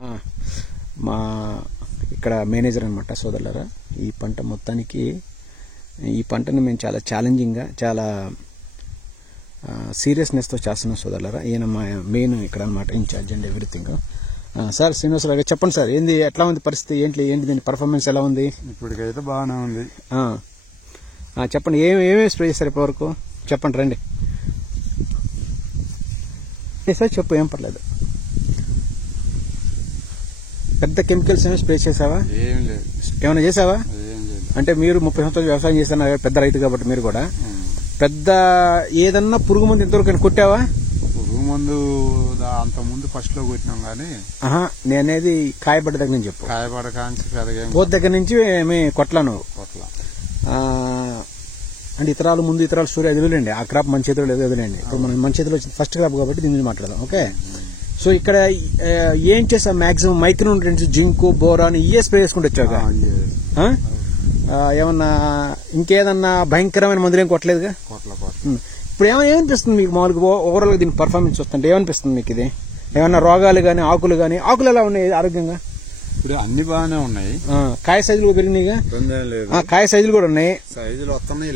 మా ఇక్కడ మేనేజర్ అనమాట సోదరులారా. ఈ పంట మొత్తానికి ఈ పంటను మేము చాలా ఛాలెంజింగ్గా చాలా సీరియస్నెస్తో చేస్తున్నాం సోదరులారా. ఈయన మా మెయిన్ ఇక్కడ అనమాట incharge and everything. Sir Srinivasarao గారు చెప్పండి సార్, ఏంది ఎట్లా ఉంది పరిస్థితి, ఏంటి దీని పర్ఫార్మెన్స్ ఎలా ఉంది? ఇప్పటికైతే బాగానే ఉంది. చెప్పండి, ఏమేమి స్ప్రే చేశారు ఇప్పటివరకు చెప్పండి, రండి సార్ చెప్పు, ఏం పర్లేదు. పెద్ద కెమికల్స్ ఏమైనా స్ప్రే చేసావా? ఏం లేదు. ఏమైనా చేసావా? ఏం లేదు. అంటే మీరు 30 సంవత్సరాలు వ్యవసాయం చేస్తున్నారు, పెద్ద రైతు కాబట్టి మీరు కూడా పెద్ద ఏదన్నా పురుగు మందు ఇంతవరకు కొట్టావా? పురుగు మందు అంత ముందు ఫస్ట్ లో కొట్టినాం గానీ నేనేది కాయపడ్డ దగ్గర నుంచి చెప్పు. కాయపడ కాంచి పోత దగ్గర నుంచి ఏమి కొట్లా కొట్ల అంటే ఇతరాలు ముందు ఇతరాలు సూర్య వదిలేండి, ఆ క్రాప్ మన చేతిలో లేదు వదిలేండి. ఇప్పుడు మనం మన చేతిలో వచ్చింది ఫస్ట్ క్రాప్ కాబట్టి దీని గురించి మాట్లాడదాం. ఓకే, సో ఇక్కడ ఏం చేసా maximum micro nutrients, zinc, boron ఇవే స్ప్రే చేసుకుంటూ వచ్చాక ఏమన్నా ఇంకేదన్నా భయంకరమైన మందులు ఏం కొట్టలేదుగా? ఇప్పుడు ఏమనిపిస్తుంది మీకు మామూలుగా ఓవరాల్ గా దీని పర్ఫార్మెన్స్ చూస్తుంటే ఏమనిపిస్తుంది మీకు? ఇది ఏమన్నా రోగాలు గానీ ఆకులు ఎలా ఉన్నాయి ఆరోగ్యంగా? ఇప్పుడు అన్ని బాగానే ఉన్నాయి. కాయ సైజులు పెరిగినాయిగా? కాయ సైజులు కూడా ఉన్నాయి, సైజులు వస్తున్నాయి.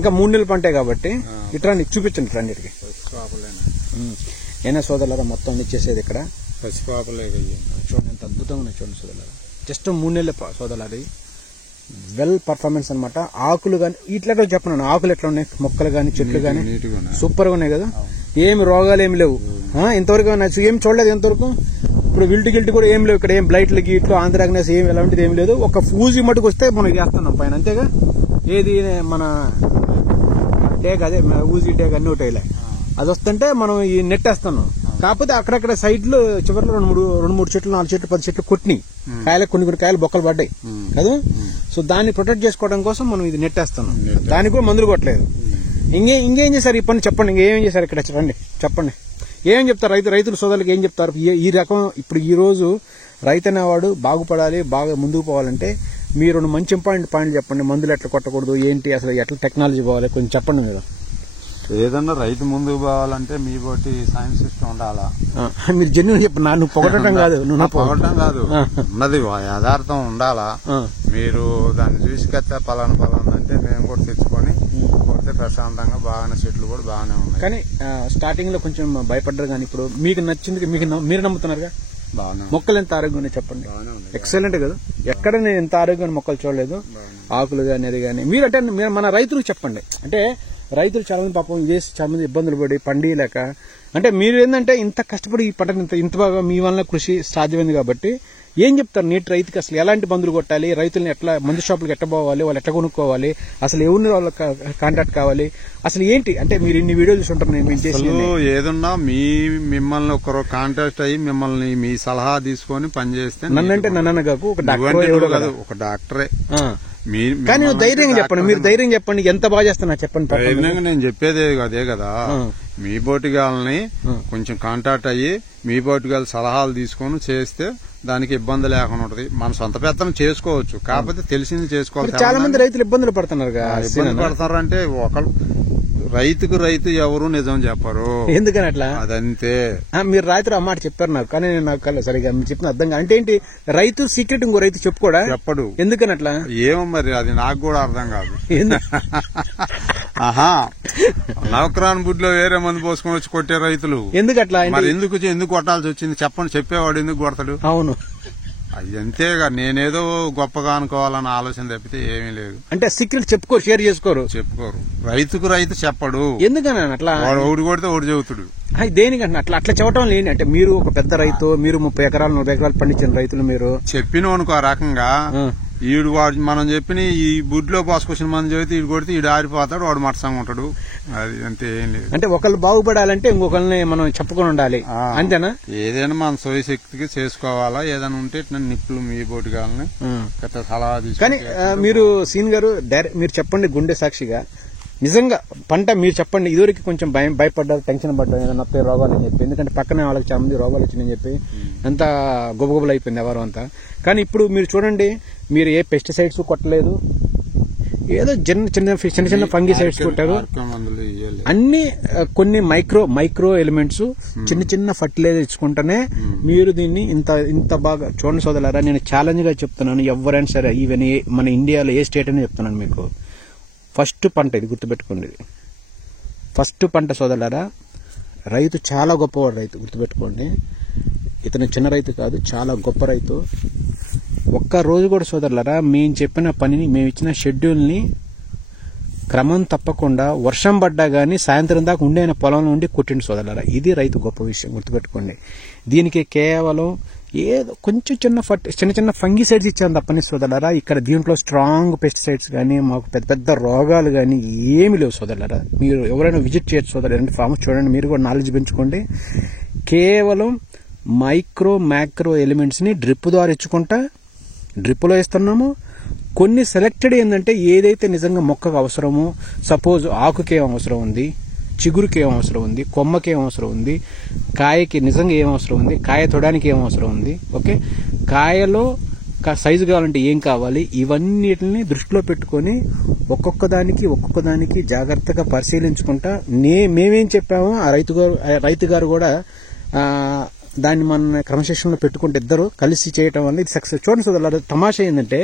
ఇంకా 3 నెలల పంటే కాబట్టి ఇట్లా చూపించండి రండి. ఏనా సోదరులారా, మొత్తం ఇచ్చేసేది ఇక్కడ పసిపాపలే చూడండి, ఎంత అద్భుతంగా ఉన్నాయి చూడండి సోదరులారా. జస్ట్ 3 నెలల సోదరులారా, వెల్ పర్ఫార్మెన్స్ అనమాట. ఆకులు గానీ ఇట్లా చెప్పను, ఆకులు ఎట్లా ఉన్నాయి, మొక్కలు గానీ చెట్లు గానీ సూపర్ గా ఉన్నాయి కదా, ఏమి రోగాలు ఏమి లేవు ఇంతవరకు. ఏం చూడలేదు ఇంతవరకు. ఇప్పుడు గిల్ట్ కూడా ఏం లేవు ఇక్కడ, ఏం బ్లైట్లు గీట్లు ఆంధ్రాగ్నెస్ ఏం ఎలాంటిది ఏమి లేదు. ఒక ఫూజీ మటుకు వస్తే మనం చేస్తున్నాం పైన అంతేగా. ఏది మన టేక్, అదే ఊజీ టేక్ అన్ని ఒకటి అది వస్తుంటే మనం ఈ నెట్ వేస్తున్నాం. కాకపోతే అక్కడక్కడ సైడ్లు చివరిలో 2-3 చెట్లు 4 చెట్లు 10 చెట్లు కొట్టినాయి, కాయలు కొన్ని కాయలు బొక్కలు పడ్డాయి కదా. సో దాన్ని ప్రొటెక్ట్ చేసుకోవడం కోసం మనం ఇది నెట్ వేస్తున్నాం. దానికి కూడా మందులు కొట్టలేదు. ఇంకేం చేశారు ఈ పని చెప్పండి, ఇంకేం చేశారు ఇక్కడ రండి చెప్పండి. ఏం చెప్తారు రైతుల సోదరులకు ఏం చెప్తారు? ఈ రకం ఇప్పుడు ఈ రోజు రైతు అనేవాడు బాగుపడాలి, బాగా ముందుకు పోవాలంటే మీరు 2 మంచి పాయింట్లు చెప్పండి. మందులు ఎట్లా కొట్టకూడదు, ఏంటి అసలు ఎట్లా టెక్నాలజీ పోవాలి, కొంచెం చెప్పండి మీరు. ఏదన్నా రైతు ముందుకు పోవాలంటే మీ బట్టి సైన్స్ సిస్టమ్ ఉండాలా. మీరు జెన్యున్ చెప్పు, నువ్వు పొగడటం కాదు, పొగడటం కాదు, ఉన్నది యథార్థం ఉండాలా. మీరు దాన్ని చూసుకొస్తే పలానా అంటే మేము కూడా తెచ్చుకొని కొడితే ప్రశాంతంగా బాగానే చెట్లు కూడా బాగానే ఉన్నాయి. కానీ స్టార్టింగ్ లో కొంచెం భయపడ్డారు, కానీ ఇప్పుడు మీకు నచ్చింది మీరు నమ్ముతున్నారుగా. మొక్కలు ఎంత ఆరోగ్యంగా చెప్పండి, ఎక్సలెంట్ కదా. ఎక్కడ నేను ఎంత ఆరోగ్యమైన మొక్కలు చూడలేదు, ఆకులు కానీ అది కానీ. మీరు అంటే మన రైతులకు చెప్పండి. అంటే రైతులు చాలా మంది పాపం ఇదే చాలా మంది ఇబ్బందులు పడి పండియలేక, అంటే మీరు ఏంటంటే ఇంత కష్టపడి ఈ పంటను ఇంత బాగా మీ వల్ల కృషి సాధ్యమైంది కాబట్టి ఏం చెప్తారు నీటి రైతుకి? అసలు ఎలాంటి మందులు కొట్టాలి, రైతులను ఎట్లా మందు షాపులకు ఎట్లా పోవాలి, వాళ్ళు ఎట్లా కొనుక్కోవాలి, అసలు ఎవరిని వాళ్ళకి కాంటాక్ట్ కావాలి, అసలు ఏంటి? అంటే మీరు ఇన్ని వీడియోలు చూసుంటారు, నేను ఏదన్నా మిమ్మల్ని ఒకరు కాంటాక్ట్ అయ్యి మిమ్మల్ని మీ సలహా తీసుకొని పనిచేస్తే, నన్నంటే నన్ను కాకు, ఒక డాక్టరే. కానీ ధైర్యంగా చెప్పండి, మీరు ధైర్యం చెప్పండి, ఎంత బాగా చేస్తున్నా చెప్పండి. ధైర్యంగా నేను చెప్పేదే అదే కదా, మీ బోటిగాల్ని కొంచెం కాంటాక్ట్ అయ్యి మీ బోటిగాల సలహాలు తీసుకొని చేస్తే దానికి ఇబ్బంది లేకుండా ఉంటది. మన సొంత పెత్తనం చేసుకోవచ్చు, కాకపోతే తెలిసింది చేసుకోవాలి. చాలా మంది రైతులు ఇబ్బందులు పడుతున్నారు. ఇబ్బంది పడుతున్నారు అంటే ఒకళ్ళు రైతు ఎవరు నిజం చెప్పరు, ఎందుకని అట్లా? అదంతే. మీరు రాత్రి ఆ మాట చెప్పారు నాకు, కానీ నాకు సరిగా మీరు చెప్పిన అర్థం కాదు. అంటే ఏంటి, రైతు సీక్రెట్ ఇంకో రైతు చెప్పడు, ఎందుకని అట్లా? ఏమో మరి అది నాకు కూడా అర్థం కాదు. నవక్రాన్ బుడ్లో వేరే మంది పోసుకొని వచ్చి కొట్టే రైతులు ఎందుకట్లా? మరి ఎందుకు కొట్టాల్సి వచ్చింది చెప్పండి, చెప్పేవాడు ఎందుకు కొడతాడు? అవును, అది అంతేగా. నేనేదో గొప్పగా అనుకోవాలన్న ఆలోచన తప్పితే ఏమీ లేదు. అంటే సీక్రెట్ షేర్ చేసుకోరు. రైతు చెప్పడు, ఎందుకని అట్లా? ఒకటి కొడితే ఒకటి చెబుతాడు. దేనికంటే అట్లా చెప్పడం లేని, అంటే మీరు ఒక పెద్ద రైతు, మీరు 30 ఎకరాలు 40 ఎకరాలు పండించిన రైతులు, మీరు చెప్పినోనుకో ఆ రకంగా వాడు మనం చెప్పిన ఈ బుడ్లో పోసుకొచ్చిన మనం చెబితే ఈడు కొడితే ఈడు ఆరిపోతాడు, వాడు మట్టసంగా ఉంటాడు. అది అంతే, ఏం లేదు. అంటే ఒకళ్ళు బాగుపడాలంటే ఇంకొకరిని మనం చెప్పుకొని ఉండాలి, అంతేనా? ఏదైనా మన స్వయశక్తికి చేసుకోవాలా. ఏదైనా ఉంటే నిప్పులు మీ బోటిగాలని సలహా తీసుకు. కానీ మీరు సీన్ గారు మీరు చెప్పండి గుండె సాక్షిగా, నిజంగా పంట మీరు చెప్పండి. ఇదివరకు కొంచెం భయపడ్డారు, టెన్షన్ పడ్డారు, ఏదైనా నొప్పి రోగాలు అని చెప్పి, ఎందుకంటే పక్కనే వాళ్ళకి చాలా మంది రోగాలు వచ్చినాయని చెప్పి అంతా గొబగొబలు అయిపోయింది ఎవరు అంతా. కానీ ఇప్పుడు మీరు చూడండి, మీరు ఏ పెస్టిసైడ్స్ కొట్టలేదు, ఏదో చిన్న చిన్న ఫంగిసైడ్స్ కొట్టారు. అన్ని కొన్ని మైక్రో ఎలిమెంట్స్ చిన్న ఫర్టిలైజర్ ఇచ్చుకుంటేనే మీరు దీన్ని ఇంత బాగా చూడండి సోదరులారా. నేను ఛాలెంజ్ గా చెప్తున్నాను, ఎవరైనా సరే, ఈవెన్ మన ఇండియాలో ఏ స్టేట్ అని చెప్తున్నాను మీకు. ఫస్ట్ పంట ఇది గుర్తుపెట్టుకోండి. ఫస్ట్ పంట సోదరులారా. రైతు చాలా గొప్పవాడు, రైతు గుర్తుపెట్టుకోండి. ఇతను చిన్న రైతు కాదు, చాలా గొప్ప రైతు. ఒక్క రోజు కూడా సోదరులారా మేము చెప్పిన పనిని, మేము ఇచ్చిన షెడ్యూల్ని క్రమం తప్పకుండా వర్షం పడ్డా గానీ సాయంత్రం దాకా ఉండే పొలంలో ఉండి కొట్టిండు సోదరులారా. ఇది రైతు గొప్ప విషయం, గుర్తుపెట్టుకోండి. దీనికి కేవలం ఏదో కొంచెం చిన్న ఫంగిసైడ్స్ ఇచ్చాను తప్పని సోదరులారా. ఇక్కడ దీంట్లో స్ట్రాంగ్ పెస్టిసైడ్స్ కానీ మాకు పెద్ద రోగాలు కానీ ఏమి లేవు సోదరులారా. మీరు ఎవరైనా విజిట్ చేయొచ్చు సోదరులారా, ఫామ్ చూడండి, మీరు కూడా నాలెడ్జ్ పెంచుకోండి. కేవలం మైక్రో ఎలిమెంట్స్ ని డ్రిప్ ద్వారా ఇచ్చుకుంటా, డ్రిప్లో ఇస్తున్నాము. కొన్ని సెలెక్టెడ్ ఏంటంటే ఏదైతే నిజంగా మొక్కకు అవసరమో, సపోజ్ ఆకుకి ఏం అవసరం ఉంది, చిగురుకి ఏం అవసరం ఉంది, కొమ్మకి ఏం అవసరం ఉంది, కాయకి నిజంగా ఏం అవసరం ఉంది, కాయ తొడానికి ఏం అవసరం ఉంది, ఓకే, కాయలో సైజు కావాలంటే ఏం కావాలి, ఇవన్నిటిని దృష్టిలో పెట్టుకొని ఒక్కొక్క దానికి జాగ్రత్తగా పరిశీలించుకుంటా మేమేం చెప్పామో ఆ రైతు గారు కూడా దాన్ని మన క్రమశిక్షణలో పెట్టుకుంటే ఇద్దరు కలిసి చేయటం వల్ల ఇది సక్సెస్. చూడండి సోదరులారా, తమాషా ఏంటంటే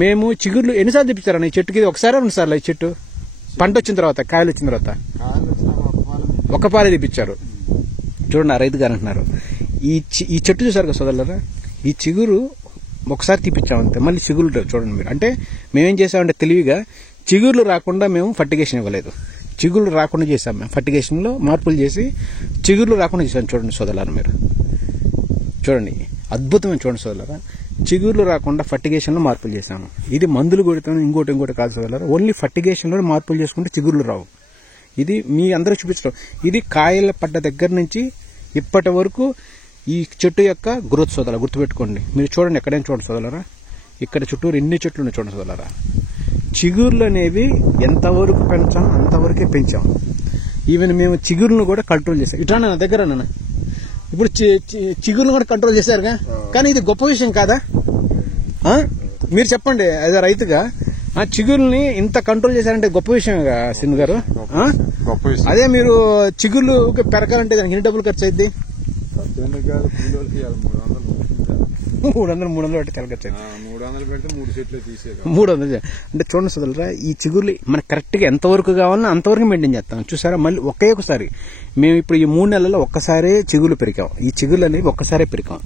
మేము చిగుర్లు ఎన్నిసార్లు తెప్పించారన్న ఈ చెట్టుకి? ఇది ఒకసారి 2 సార్లు ఈ చెట్టు పంట వచ్చిన తర్వాత, కాయలు వచ్చిన తర్వాత ఒక పాలే తెప్పించారు. చూడండి ఆ రైతు గారు అంటున్నారు. ఈ చెట్టు చూసారు కదా సోదరులారా, ఈ చిగురు ఒకసారి తీపిచ్చామంతే, మళ్ళీ చిగురు చూడండి మీరు. అంటే మేమేం చేసామంటే తెలివిగా చిగుర్లు రాకుండా మేము ఫర్టిగేషన్ ఇవ్వలేదు, చిగుర్లు రాకుండా చేసాం. మేము ఫర్టిగేషన్ లో మార్పులు చేసి చిగుర్లు రాకుండా చేసాం. చూడండి సోదరులారా, మీరు చూడండి, అద్భుతమైన చూడండి సోదరులారా, చిగుర్లు రాకుండా ఫర్టిగేషన్ లో మార్పులు చేశాము. ఇది మందులు కొడుతాను ఇంకోటి కాదు సోదరులారా, ఓన్లీ ఫర్టిగేషన్ లో మార్పులు చేసుకుంటే చిగుర్లు రావు. ఇది మీ అందరూ చూపించడం. ఇది కాయల పడ్డ దగ్గర నుంచి ఇప్పటి వరకు ఈ చెట్టు యొక్క గ్రోత్ సోదరులా, గుర్తుపెట్టుకోండి. మీరు చూడండి, ఎక్కడైనా చూడండి సోదరులారా, ఇక్కడ చుట్టూరు ఎన్ని చెట్లు ఉన్నాయి చూడండి సోదరులారా. చిగుర్లు అనేవి ఎంతవరకు పెంచాం అంతవరకే పెంచాం. ఈవెన్ మేము చిగురులను కూడా కంట్రోల్ చేసాం. ఇట్లా నా దగ్గర ఇప్పుడు చిగురులను కూడా కంట్రోల్ చేశారుగా, కానీ ఇది గొప్ప విషయం కాదా? మీరు చెప్పండి, అదే రైతుగా చిగురుల్ని ఇంత కంట్రోల్ చేశారంటే గొప్ప విషయం సింధు గారు. అదే మీరు చిగుర్లు పెరగాలంటే దానికి ఎన్ని డబ్బులు ఖర్చు అయింది? 300 పెట్టి తెలకొచ్చు, 300 పెడితే 3 చెట్లు తీసేది. 300 అంటే చూడండి సోదరులారా, ఈ చిగుర్లు మనకు కరెక్ట్ గా ఎంతవరకు కావాలన్నా అంతవరకు మెయింటైన్ చేస్తాం. చూసారా, మళ్ళీ ఒకసారి మేము ఇప్పుడు ఈ 3 నెలల్లో ఒక్కసారే చిగుర్లు పెరికాం. ఈ చిగుర్లు అనేవి ఒక్కసారే పెరికాం.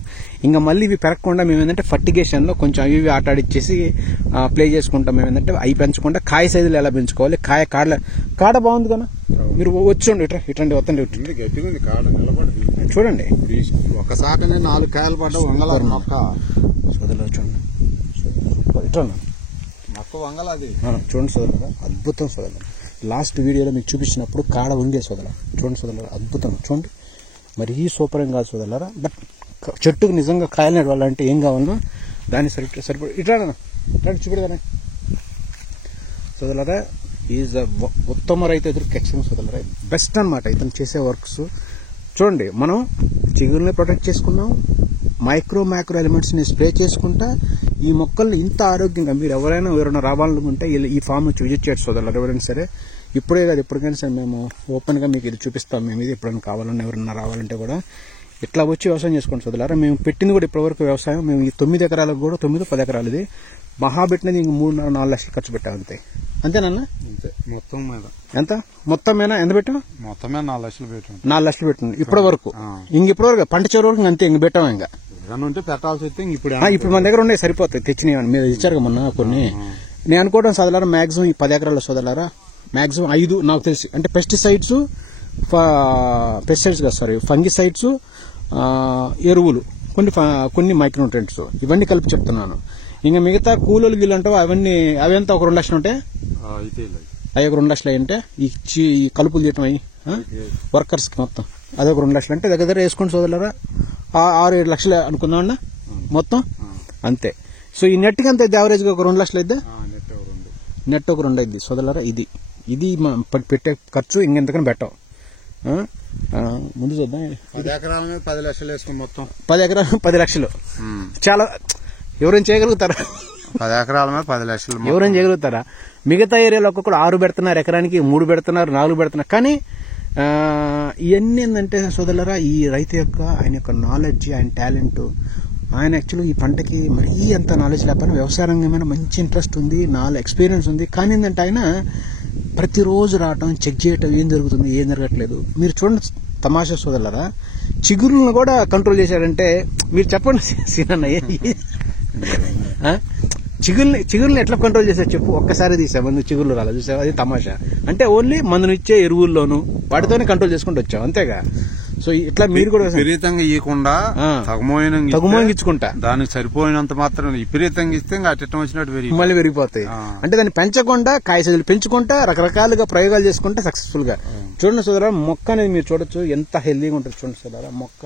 ఇంకా మళ్ళీ ఇవి పెరగకుండా మేము ఏంటంటే ఫర్టిగేషన్ లో కొంచెం అవి ఆటాడిచ్చేసి ప్లే చేసుకుంటాం. మేము ఏంటంటే అవి పెంచకుండా కాయ సైజులు ఎలా పెంచుకోవాలి, కాడ బాగుంది కదా, మీరు వచ్చండి ఇట్లాంటి వద్దండి, చూడండి ఒకసారి 4 కాయలు పడ్డ వంగలారు మొక్క సోదరులు, చూడండి ఇట్లా మొక్క వంగల అది చూడండి సోదరులు, అద్భుతం సోదరులు. లాస్ట్ వీడియోలో మీకు చూపించినప్పుడు కాడ వంగే సోదరు, చూడండి సోదరులు, అద్భుతం. చూడండి, మరి ఈ సూపర్ ఏం కాదు సోదరులారా, బట్ చెట్టుకు నిజంగా కాయలు నడవాలంటే ఏం కావాలన్నా దాన్ని సరిపడి ఇట్లా చూపెడదానే సోదరులారా. ఈజ్ ఉత్తమ రైతు ఎదురు ఖచ్చితంగా సోదరులారా, బెస్ట్ అనమాట ఇతను చేసే వర్క్స్. చూడండి, మనం చిగురుని ప్రొటెక్ట్ చేసుకున్నాం, మైక్రో ఎలిమెంట్స్ ని స్ప్రే చేసుకుంటా ఈ మొక్కల్ని ఇంత ఆరోగ్యంగా మీరు ఎవరైనా రావాలనుకుంటే ఈ ఫామ్ వచ్చి విజిట్ చేయొచ్చు సోదరులు. ఎవరైనా సరే, ఇప్పుడే కాదు ఎప్పటికైనా సరే మేము ఓపెన్ గా మీకు ఇది చూపిస్తాం. మేము ఇది ఎప్పుడైనా కావాలన్నా ఎవరైనా రావాలంటే కూడా ఇట్లా వచ్చి వ్యవసాయం చేసుకోండి సోదరులారా. మేము పెట్టింది కూడా ఇప్పటివరకు వ్యవసాయం, మేము ఈ 9 ఎకరాలకు కూడా 9-10 ఎకరాలు ఇది మహా పెట్టినది ఇంక 3-4 లక్షలు ఖర్చు పెట్టాం అంతే. అంతేనన్నా? అంతే. మొత్తం మీద ఎంత? మొత్తం మీద ఎంత పెట్టాం? మొత్తం మీద 4 లక్షలు పెట్టాం. 4 లక్షలు పెట్టింది ఇప్పటి వరకు. ఇప్పటి వరకు పంట చివరి వరకు అంతే, ఇంక పెట్టాం. ఇంకా ఉంటే పెట్టాల్సి వస్తే ఇప్పుడు మన దగ్గర ఉండే సరిపోతాయి, తెచ్చినాయి. మీరు ఇచ్చారు మొన్న కొన్ని. నేను అనుకోవడం సోదరులారా, మాక్సిమం ఈ 10 ఎకరాల సోదరులారా మాక్సిమం 5 నాకు తెలిసి అంటే పెస్టిసైడ్స్ కాదు సారీ, ఫంగిసైడ్స్, ఎరువులు, కొన్ని మైక్రోన్యూట్రియంట్స్, ఇవన్నీ కలిపి చెప్తున్నాను. ఇంకా మిగతా కూలీలు గిల్లు అంటావు అవంతా ఒక 2 లక్షలు ఉంటాయి. అవి ఒక 2 లక్షలు అయ్యంటే ఈ కలుపులు చేయటం అయ్యి వర్కర్స్ కి మొత్తం అదొక 2 లక్షలు అంటే దగ్గర వేసుకోండి సోదరులారా, 6-7 లక్షలు అనుకుందామన్నా మొత్తం అంతే. సో ఈ నెట్ కి అంత యావరేజ్ గా ఒక 2 లక్షలు అయితే నెట్ ఒక 2 అయింది సోదరులారా. ఇది పెట్టే ఖర్చు ఇంకెంతకని పెట్టాం. ముందు చూద్దాం, 10 ఎకరాల మీద 10 లక్షలు వేసుకుని మొత్తం 10 ఎకరాలు 10 లక్షలు చాలా ఎవరైనా చేయగలుగుతారా? 10 ఎకరాల మీద 10 లక్షలు ఎవరైనా చేయగలుగుతారా? మిగతా ఏరియాలో ఒక్కొక్కరు 6 పెడుతున్నారు, ఎకరానికి 3 పెడుతున్నారు, 4 పెడుతున్నారు. కానీ ఇవన్నీ ఏంటంటే సోదరులారా, ఈ రైతు యొక్క ఆయన యొక్క నాలెడ్జ్, ఆయన టాలెంట్, ఆయన యాక్చువల్గా ఈ పంటకి మరీ అంత నాలెడ్జ్ లేకపోయినా వ్యవసాయ రంగమైన మంచి ఇంట్రెస్ట్ ఉంది, ఎక్స్పీరియన్స్ ఉంది. కానీ ఏంటంటే ఆయన ప్రతిరోజు రావటం, చెక్ చేయటం, ఏం జరుగుతుంది ఏం జరగట్లేదు. మీరు చూడండి తమాషా సోదరులారా, చిగురులను కూడా కంట్రోల్ చేశాడంటే మీరు చెప్పండి సీనన్న, చిగురుని ఎట్లా కంట్రోల్ చేశారు చెప్పు? ఒక్కసారి తీసా మందు చిగురులు రాలేదు, చూసావు? అది తమాషా. అంటే ఓన్లీ మందునిచ్చే ఎరువుల్లోనూ వాటితోనే కంట్రోల్ చేసుకుంటూ వచ్చాం, అంతేగా. సో ఇట్లా మీరు కూడా విపరీతంగా ఇవ్వకుండా తగుమోయినంగా ఇచ్చుకుంటా, దానికి సరిపోయినంత మాత్రం విపరీతంగా ఇస్తే ఇంకా అట్టం వచ్చినట్టు మళ్ళీ పెరిగిపోతాయి. అంటే దాన్ని పెంచకుండా కాయ సైజులు పెంచుకుంటా రకరకాలుగా ప్రయోగాలు చేసుకుంటా సక్సెస్ఫుల్ గా. చూడండి సోదరా, మొక్క అనేది మీరు చూడొచ్చు ఎంత హెల్దీగా ఉంటుంది. చూడండి సోదరా, మొక్క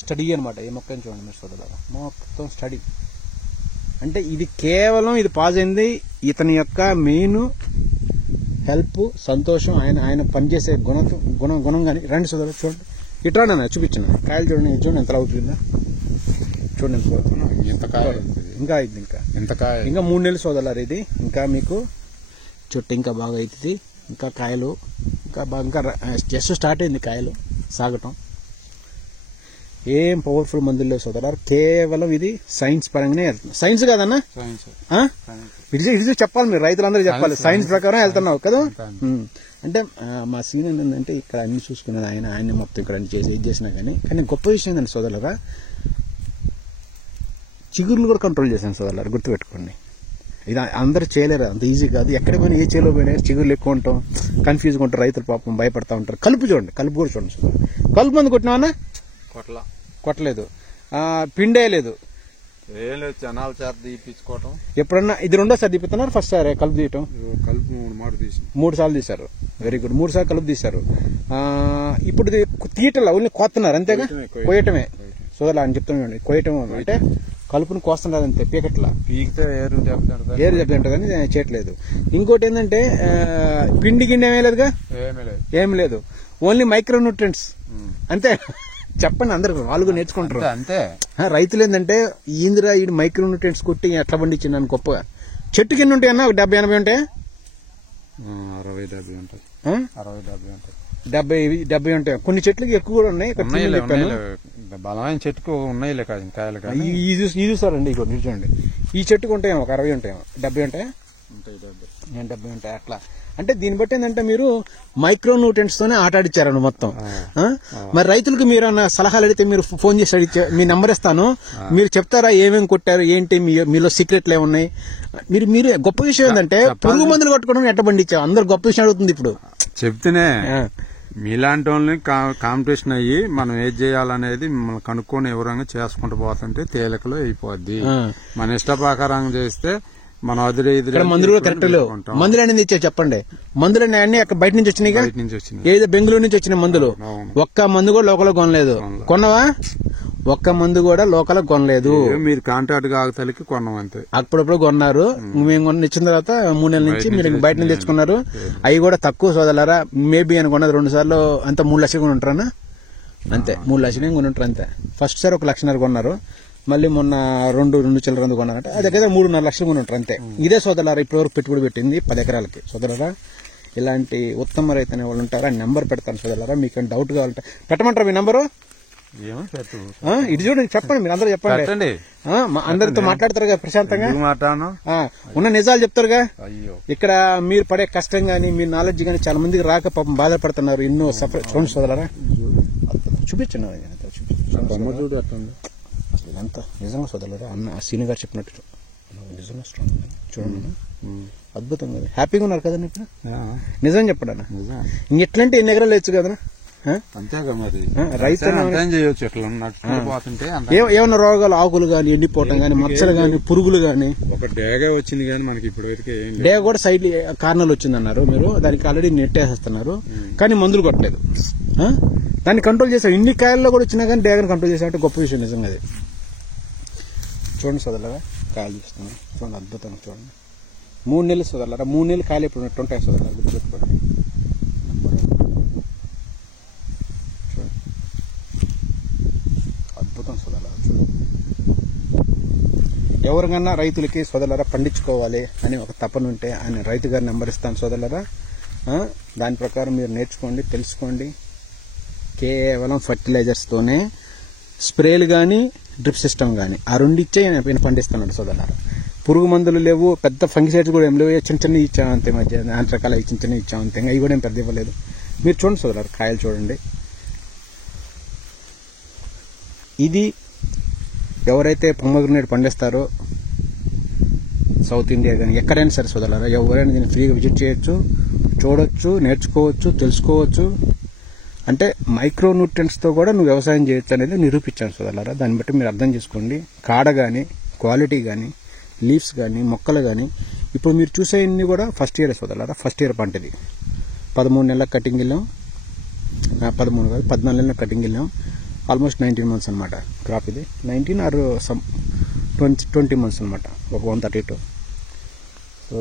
స్టడీ అనమాట. ఈ మొక్కని చూడండి మీరు సోదరా, మొత్తం స్టడీ. అంటే ఇది కేవలం ఇది పాజ్ అయింది ఇతని యొక్క మెయిన్ హెల్ప్, సంతోషం, ఆయన పనిచేసే గుణం కానీ. రండి సోదరా చూడండి, ఇట్లా నా చూపించిన కాయలు చూడండి, చూడండి ఎంత అవుతుందా చూడండి, ఎంత కాయ ఇంకా అయింది, ఇంకా 3 నెలలు సోదరులారు ఇది. ఇంకా మీకు చెట్టు ఇంకా బాగా అవుతుంది, ఇంకా కాయలు ఇంకా జస్ట్ స్టార్ట్ అయింది కాయలు సాగటం. ఏం పవర్ఫుల్ మందులు లేవు సోదరులారు, కేవలం ఇది సైన్స్ పరంగానే వెళ్తుంది. సైన్స్ కాదన్నా, ఇది చెప్పాలి మీరు, రైతులందరూ చెప్పాలి. సైన్స్ ప్రకారం వెళ్తున్నావు కదా. అంటే మా సీనియర్ ఏంటంటే ఇక్కడ అన్ని చూసుకునేది ఆయన మొత్తం ఇక్కడ అన్ని చేసి ఇది చేసినా కానీ గొప్ప విషయం ఏంటంటే సోదరులారా, చిగురులు కూడా కంట్రోల్ చేశాను సోదరులారా, గుర్తుపెట్టుకోండి. ఇది అందరూ చేయలేరు, అంత ఈజీ కాదు. ఎక్కడ పోయినా ఏ చేలో పోయినా చిగురులు ఎక్కువ ఉంటాం, కన్ఫ్యూజ్గా ఉంటారు రైతులు, పాపం భయపడతా ఉంటారు. కలుపు చూడండి, కలుపు కూడా చూడండి సోదరు. కలుపు మందు కొట్టినావన్నా? కొట్టలేదు. పిండే లేదు, జనాల చేత తీపించుకోవటం. ఎప్పుడన్నా ఇది రెండోసారి తీపిస్తున్నారు? ఫస్ట్ సారి కలుపు తీయటం? కలుపు 3 సార్లు తీశారు. వెరీ గుడ్, 3 సార్లు కలుపు తీశారు. ఇప్పుడు తీయటం ఓన్లీ కోస్తున్నారు అంతేగా, కోయటమే సోదరులా అని చెప్తాం. కోయటం అంటే కలుపుని కోస్తున్నారు అంతే, పీకట్లా పీకితే ఏరు దెబ్బతింటదని చేయట్లేదు. ఇంకోటి ఏంటంటే పిండి గిండి ఏమీ లేదుగా, ఏమి లేదు, ఓన్లీ మైక్రో న్యూట్రియంట్స్ అంతే. చెప్పండి అందరు, వాళ్ళు నేర్చుకుంటారు అంతే. రైతులు ఏంటంటే ఈందిరా ఈ మైక్రో న్యూట్రియంట్స్ కొట్టి ఎట్లా పండించిందని గొప్పగా. చెట్టుకి ఎన్ని ఉంటాయన్నా? 70-80 ఉంటాయి, 60-70 ఉంటాయి, 70 ఉంటాయి. కొన్ని చెట్లకి ఎక్కువ కూడా ఉన్నాయి. బలమైన చెట్టుకు ఉన్నాయి కాయలు. ఇది చూసారండి, ఇగో చూడండి, ఈ చెట్టుకు ఉంటాయేమో 60 ఉంటాయేమో, 70 ఉంటాయా? 70 ఉంటాయి అట్లా. అంటే దీన్ని బట్టి ఏంటంటే మీరు మైక్రో న్యూట్రియంట్స్ తోనే ఆటాడిచ్చారన్న మొత్తం. మరి రైతులకు మీరు సలహాలు అడిగితే మీరు ఫోన్ చేసి అడిగితే మీ నెంబర్ ఇస్తాను, మీరు చెప్తారా ఏమేమి కొట్టారు ఏంటి, మీలో సీక్రెట్లు ఏమున్నాయి? మీరు గొప్ప విషయం ఏంటంటే పురుగు మందులు కొట్టుకోవడం ఎట్ట పండించావు, అందరు గొప్ప విషయం అడుగుతుంది ఇప్పుడు. చెప్తేనే మీలాంటి వాళ్ళని కాంపిటీషన్ అయ్యి మనం ఏది చేయాలనేది మిమ్మల్ని కనుక్కొని ఎవరైనా చేసుకుంటూ పోతుంటే తేలికలో అయిపోద్ది. మన ఇష్ట ప్రకారంగా చేస్తే మనం మందులు కూడా కరెక్ట్ లేవు. మందులు అనేది ఇచ్చా చెప్పండి, మందులు అన్ని అక్కడ బయట నుంచి వచ్చినాయి, ఏదో బెంగళూరు నుంచి వచ్చిన మందులు. ఒక్క మందు కూడా లోకల్ కొనలేదు. కొన్నవా? ఒక్క మందు కూడా లోకల్ కొనలేదు. మీరు కాంట్రాక్ట్ కాగతలకి కొన్నాం అంతే. అప్పుడప్పుడు కొన్నారు, మేము ఇచ్చిన తర్వాత 3 నెలల నుంచి మీరు బయట నుంచి తెచ్చుకున్నారు. అవి కూడా తక్కువ సోదరులారా, మేబీ అని కొన్నది 2 సార్లు అంత 3 లక్షలు కొని ఉంటారా అంతే, 3 లక్షలు కొని ఉంటారు అంతే. ఫస్ట్ సార్ 1 లక్షన్నర కొన్నారు, మళ్ళీ మొన్న 2 చిల్లర కొన్నారంటే అది దగ్గర 3.5 లక్షలు కొని ఉంటారు అంతే. ఇదే సోదరులారా ఇప్పటివరకు పెట్టుబడి పెట్టింది 10 ఎకరాలకి. సోదరులారా ఇలాంటి ఉత్తమ రైతు అనే వాళ్ళు ఉంటారా? నెంబర్ పెడతాను సోదరులారా, మీకు డౌట్ కావాలంటే పెట్టమంటారా మీ నెంబరు? ఇది చూడండి, చెప్పండి, మీరు అందరూ చెప్పండి. అందరితో మాట్లాడతారుగా ప్రశాంతంగా, ఉన్న నిజాలు చెప్తారుగా. ఇక్కడ మీరు పడే కష్టం గానీ మీ నాలెడ్జ్ గానీ చాలా మందికి రాక పాపం బాధపడుతున్నారు, ఎన్నో సఫర్. చూడండి సోదరులారా, చూపించండి అసలు ఇదంతా నిజంగా సోదరులారా. అన్న సీనియర్ గారు చెప్పినట్టు నిజంగా స్ట్రాంగ్ చూడండి, అద్భుతం కదా. హ్యాపీగా ఉన్నారు కదండి ఇప్పుడు? నిజం చెప్పండి అన్న, ఇంకెట్లంటే ఎన్ని ఎకరాలు వేయచ్చు కదనా? ఏమన్నా రోగాలు, ఆకులు గాని, ఎండిపోవటం గాని, మచ్చలు గాని, పురుగులు గాని? ఒక డేగా వచ్చింది కానీ మనకి ఇప్పుడు డేగా కూడా సైడ్ కార్నర్లు వచ్చిందన్నారు మీరు, దానికి ఆల్రెడీ నెట్ వేసేస్తున్నారు కానీ మందులు కొట్టలేదు. దాన్ని కంట్రోల్ చేశారు. ఇన్ని కాయల్లో కూడా వచ్చినా కానీ డేగాని కంట్రోల్ చేశారంటే గొప్ప విషయం నిజంగా అది. చూడండి సోదరులారా, కాయలు చూస్తున్నాను చూడండి, అద్భుతంగా చూడండి. 3 నెలలు సోదరులారా, 3 నెలలు కాయలు ఇప్పుడు ఉంటాయి సోదరులారా, గుర్తుపెట్టుకోండి. ఎవరికన్నా రైతులకి సోదరులారా పండించుకోవాలి అని ఒక తపన ఉంటే ఆయన రైతు గారి నెంబర్ ఇస్తాను సోదరులారా. దాని ప్రకారం మీరు నేర్చుకోండి, తెలుసుకోండి. కేవలం ఫర్టిలైజర్స్తోనే స్ప్రేలు కానీ డ్రిప్ సిస్టమ్ కానీ ఆ రెండు ఇచ్చే నేను పండిస్తున్నాడు సోదరులారా. పురుగు మందులు లేవు, పెద్ద ఫంగిసైడ్స్ కూడా ఏం లేవు. చిన్న చిన్న ఇచ్చాం అంతే, మధ్య రకాల చిన్న చిన్న ఇచ్చాం అంతే. అవి కూడా ఏం పెద్ద ఇవ్వలేదు. మీరు చూడండి సోదరులారా, కాయలు చూడండి. ఇది ఎవరైతే పొమ్మగ్రనేట్ పండిస్తారో సౌత్ ఇండియా కానీ ఎక్కడైనా సరే సోదరులారా, ఎవరైనా దీన్ని ఫ్రీగా విజిట్ చేయొచ్చు, చూడొచ్చు, నేర్చుకోవచ్చు, తెలుసుకోవచ్చు. అంటే మైక్రో న్యూట్రియంట్స్తో కూడా నువ్వు వ్యవసాయం చేయొచ్చు అనేది నిరూపించాను సోదరులారా. దాన్ని బట్టి మీరు అర్థం చేసుకోండి. కాడ కానీ, క్వాలిటీ కానీ, లీవ్స్ కానీ, మొక్కలు కానీ. ఇప్పుడు మీరు చూసేవన్నీ కూడా ఫస్ట్ ఇయర్ సోదరులారా. ఫస్ట్ ఇయర్ పంట ఇది. 13 నెలల కటింగ్ వెళ్ళాం, 14 నెలల కటింగ్ వెళ్ళాం. ఆల్మోస్ట్ 19 months అనమాట క్రాప్ ఇది. 19 or 20 months అనమాట, ఒక 132. సో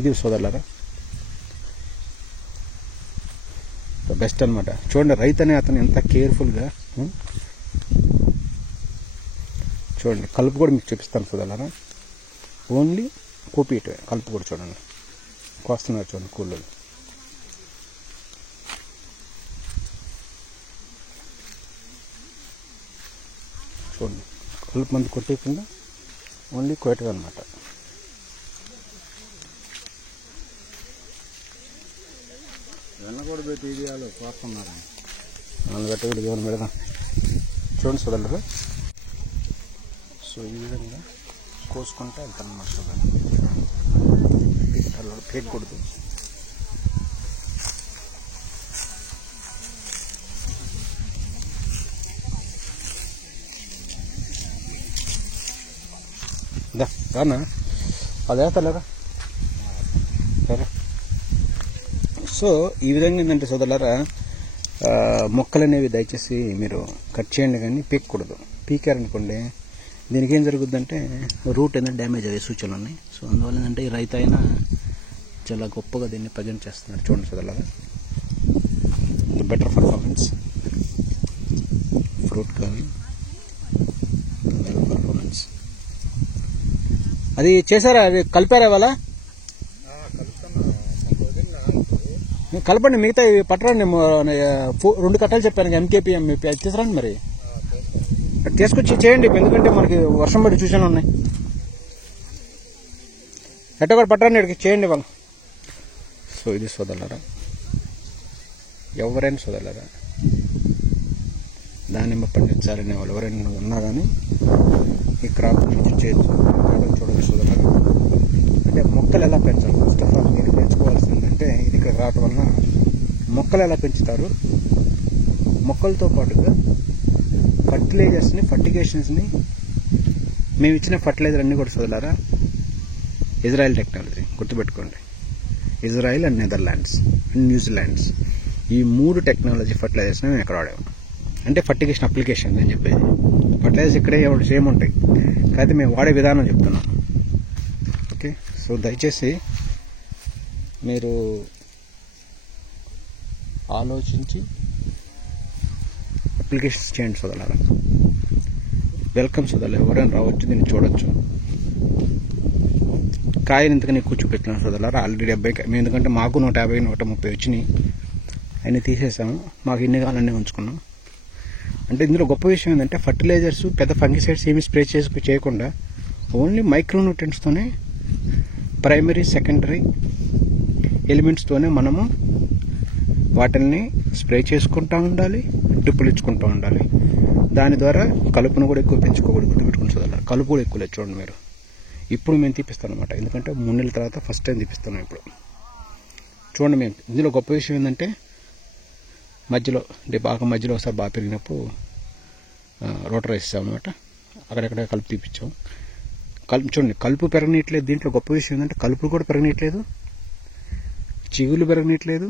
ఇది సోదరులారా బెస్ట్ అనమాట. చూడండి రైతు అనే అతను ఎంత కేర్ఫుల్గా. చూడండి కలుపు కూడా మీకు చూపిస్తాను సోదరులారా. ఓన్లీ కోపీయటమే, కలుపు కూడా చూడండి కోస్తున్నారు చూడండి కూలీలు. చూడండి కలుపు మంది కొట్టేయకుండా ఓన్లీ కోయటం అనమాట. వెన్న కూడా పెట్టి ఇడియాలో కోస్తున్నారు. వాళ్ళు పెట్టి దేవుని పెడదాం. చూడండి సోదరులు. సో ఈ విధంగా కోసుకుంటే వెళ్తానమాట సోదరు. పేయకూడదు. రానా అదే తలేరా సరే. సో ఈ విధంగా ఏంటంటే సోదరులారా, మొక్కలు అనేవి దయచేసి మీరు కట్ చేయండి కానీ పీకకూడదు. పీకారనుకోండి దీనికి ఏం జరుగుద్దంటే రూట్ అనేది డ్యామేజ్ అయ్యే సూచనలు ఉన్నాయి. సో అందువల్ల ఏంటంటే ఈ రైతు అయినా చాలా గొప్పగా దీన్ని ప్రజెంట్ చేస్తున్నాడు. చూడండి సోదరులారా, బెటర్ పర్ఫార్మెన్స్ ఫ్రూట్ కానీ పర్ఫార్మెన్స్. అది చేశారా, అది కలిపారా వాళ్ళ కలపండి. మిగతా పట్టరండి, 2 కట్టాలు చెప్పాను MKP MVP అది తీసుకురండి. మరి తీసుకొచ్చి చేయండి, ఎందుకంటే మనకి వర్షం పడి సూచనలు ఉన్నాయి. ఎట్ట కూడా పట్టరండి, ఇక్కడికి చేయండి వాళ్ళు. సో ఇది సోదరులారా, ఎవరైనా సోదరులారా దానిమ్మ పండించాలనే వాళ్ళు ఎవరైనా ఉన్నా కానీ ఈ క్రాప్ విజిట్ చేయొచ్చు. చూడండి సోదరులారా, అంటే మొక్కలు ఎలా పెంచాలి. ఫస్ట్ ఆఫ్ ఆల్ మీరు పెంచుకోవాల్సిందంటే ఇది ఇక్కడ రావటం వల్ల మొక్కలు ఎలా పెంచుతారు, మొక్కలతో పాటుగా ఫర్టిగేషన్స్ని మేము ఇచ్చిన ఫర్టిలైజర్ అన్నీ కూడా సోదరులారా ఇజ్రాయెల్ టెక్నాలజీ. గుర్తుపెట్టుకోండి, Israel and Netherlands and New Zealand's ఈ 3 టెక్నాలజీ ఫర్టిలైజర్స్ మేము ఎక్కడ వాడాము. అంటే ఫర్టిగేషన్ అప్లికేషన్ అని చెప్పేది. ఫర్టిలైజర్స్ ఇక్కడే సేమ్ ఉంటాయి, కాకపోతే మేము వాడే విధానం చెప్తున్నాం. ఓకే, సో దయచేసి మీరు ఆలోచించి అప్లికేషన్స్ చేయండి సోదరులారా. వెల్కమ్ సోదరులు, ఎవరైనా రావచ్చు, దీన్ని చూడొచ్చు. కాయలు ఇంతకని ఎక్కువ చూపిస్తున్నాను సోదరులారా. ఆల్రెడీ 70, ఎందుకంటే మాకు 150, 130 వచ్చినాయి. అన్నీ తీసేసాము, మాకు ఇన్ని కావాలన్నీ ఉంచుకున్నాం. అంటే ఇందులో గొప్ప విషయం ఏంటంటే ఫర్టిలైజర్స్ పెద్ద ఫంగిసైడ్స్ ఏమి స్ప్రే చేయకుండా ఓన్లీ మైక్రోన్యూట్రియంట్స్తోనే ప్రైమరీ సెకండరీ ఎలిమెంట్స్తోనే మనము వాటిని స్ప్రే చేసుకుంటూ ఉండాలి, డ్రిప్పులు ఇచ్చుకుంటూ ఉండాలి. దాని ద్వారా కలుపును కూడా ఎక్కువ పెంచుకోకూడదు. గుర్తుపెట్టుకుని చదవాలి, కలుపు కూడా ఎక్కువ లేదు. చూడండి మీరు, ఇప్పుడు మేము తీపిస్తాం అనమాట, ఎందుకంటే 3 నెలల తర్వాత ఫస్ట్ టైం తీపిస్తున్నాం ఇప్పుడు. చూడండి మేము ఇందులో గొప్ప విషయం ఏంటంటే మధ్యలో అంటే బాగా మధ్యలో ఒకసారి బాగా పెరిగినప్పుడు రోటర్ వేసాం అనమాట, అక్కడెక్కడ కలుపు తీపిచ్చాం. చూడండి కలుపు పెరగనీయట్లేదు. దీంట్లో గొప్ప విషయం ఏంటంటే కలుపులు కూడా పెరగనీయట్లేదు, చిగుళ్ళు పెరగనీయట్లేదు.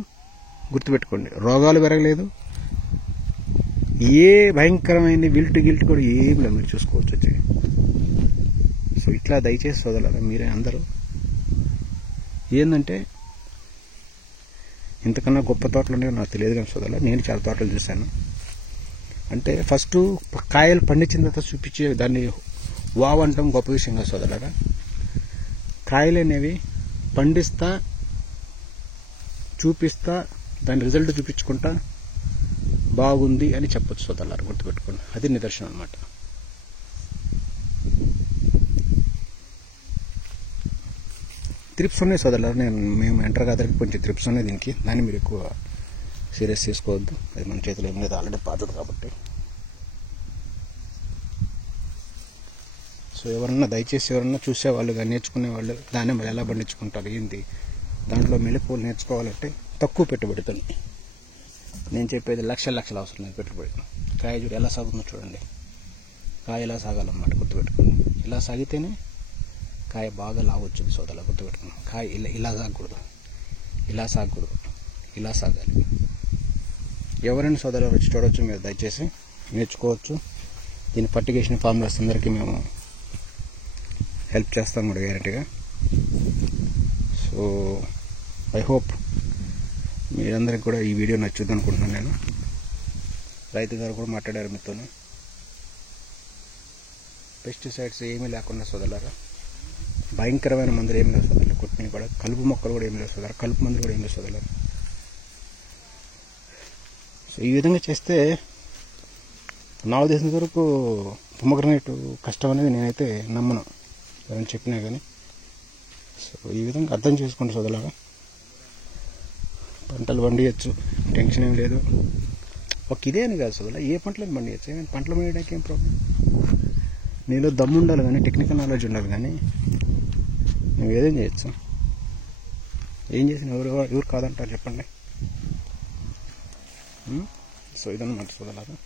గుర్తుపెట్టుకోండి, రోగాలు పెరగలేదు, ఏ భయంకరమైన గిల్ట్ కూడా ఏమి లేదు. మీరు చూసుకోవచ్చు వచ్చి. సో ఇట్లా దయచేసి సోదరులారా మీరే అందరూ ఏంటంటే ఇంతకన్నా గొప్ప తోటలు ఉన్నాయో నాకు తెలియదు కానీ సోదరులా, నేను చాలా తోటలు చూశాను. అంటే ఫస్ట్ కాయలు పండించిన తర్వాత చూపించి దాన్ని వావ్ అంటాం గొప్ప విషయంగా సోదరులారా. కాయలు అనేవి పండిస్తా, చూపిస్తా, దాని రిజల్ట్ చూపించుకుంటా బాగుంది అని చెప్పొచ్చు సోదరులారా, గుర్తుపెట్టుకోండి. అది నిదర్శనం అన్నమాట. త్రిప్స్ ఉన్నాయి సోదరులారా. మేము ఎంటర్ కాదరికి కొంచెం త్రిప్స్ ఉన్నాయి దీనికి. దాన్ని మీరు ఎక్కువ సీరియస్ తీసుకోవద్దు. అది మన చేతిలో ఏం లేదు, ఆల్రెడీ పాతది కాబట్టి. సో ఎవరన్నా దయచేసి ఎవరన్నా చూసేవాళ్ళు కానీ నేర్చుకునేవాళ్ళు దానిమ్మలు ఎలా పండించుకుంటారు ఏంటి, దాంట్లో మెళకువలు నేర్చుకోవాలంటే తక్కువ పెట్టుబడితోని. నేను చెప్పేది లక్షల అవసరం లేదు పెట్టుబడి. కాయ చూడు ఎలా సాగుతుందో చూడండి. కాయ ఎలా సాగాలన్నమాట, గుర్తుపెట్టుకోండి. ఇలా సాగితేనే కాయ బాగా లావచ్చుంది సోదరులు, గుర్తుపెట్టుకున్నాం. కాయ ఇలా సాగకూడదు, ఇలా సాగకూడదు, ఇలా సాగాలి. ఎవరైనా సోదరులు వచ్చి చూడవచ్చు, మీరు దయచేసి నేర్చుకోవచ్చు. దీని పర్టికేషన్ ఫార్ములాస్ అందరికీ మేము హెల్ప్ చేస్తాం కూడా గ్యారెంటీగా. సో ఐ హోప్ మీరందరికీ కూడా ఈ వీడియో నచ్చుద్ది అనుకుంటున్నాను నేను. రైతు గారు కూడా మాట్లాడారు మీతో. పెస్టిసైడ్స్ ఏమీ లేకుండా సోదరులారా, భయంకరమైన మందులు ఏమి లేవు సోదరులు, కొట్టినవి కూడా. కలుపు మొక్కలు కూడా ఏమి లేవు సోదరు, కలుపు మందులు కూడా ఏమి లేవు సోదరులారా. సో ఈ విధంగా చేస్తే నాకు తెలిసిన వరకు పొమగ్రనేట్ కష్టం అనేది నేనైతే నమ్మను, ఎవరైనా చెప్పినా కానీ. సో ఈ విధంగా అర్థం చేసుకోండి సోదరులారా. పంటలు పండియచ్చు, టెన్షన్ ఏం లేదు. ఒక ఇదే అని కాదు సోదరులా, ఏ పంటలను పండియచ్చు. పంటలు పండించడానికి ఏం ప్రాబ్లం. నీలో దమ్ము ఉండాలి కానీ, టెక్నికల్ నాలెడ్జ్ ఉండాలి కానీ నువ్వు ఏదేం చేయొచ్చు. ఏం చేసిన ఎవరు కాదంటారు చెప్పండి. సో ఇదన్నమాట సోదరులారా.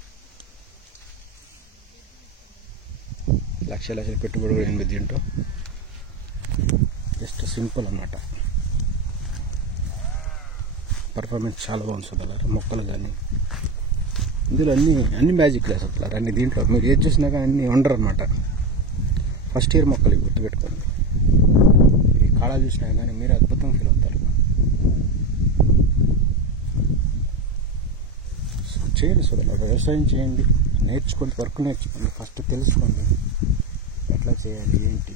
లక్షల పెట్టుబడి కూడా 8 దీంట్లో జస్ట్ సింపుల్ అన్నమాట. పర్ఫార్మెన్స్ చాలా బాగుంది సోదరులారా. మొక్కలు కానీ ఇందులో అన్ని మ్యాజిక్ లేదు సోదరులారా. అన్ని దీంట్లో మీరు ఏది చూసినా కానీ అన్ని వండర్ అన్నమాట. ఫస్ట్ ఇయర్ మొక్కలు గుర్తుపెట్టుకోండి. ఈ కాళాలు చూసినా కానీ మీరు అద్భుతంగా ఫీల్ అవుతారు. సో చేయండి సోదరులారా, వ్యవసాయం చేయండి, నేర్చుకోండి, వర్క్ నేర్చుకోండి. ఫస్ట్ తెలుసుకోండి ఎట్లా చేయాలి, ఏంటి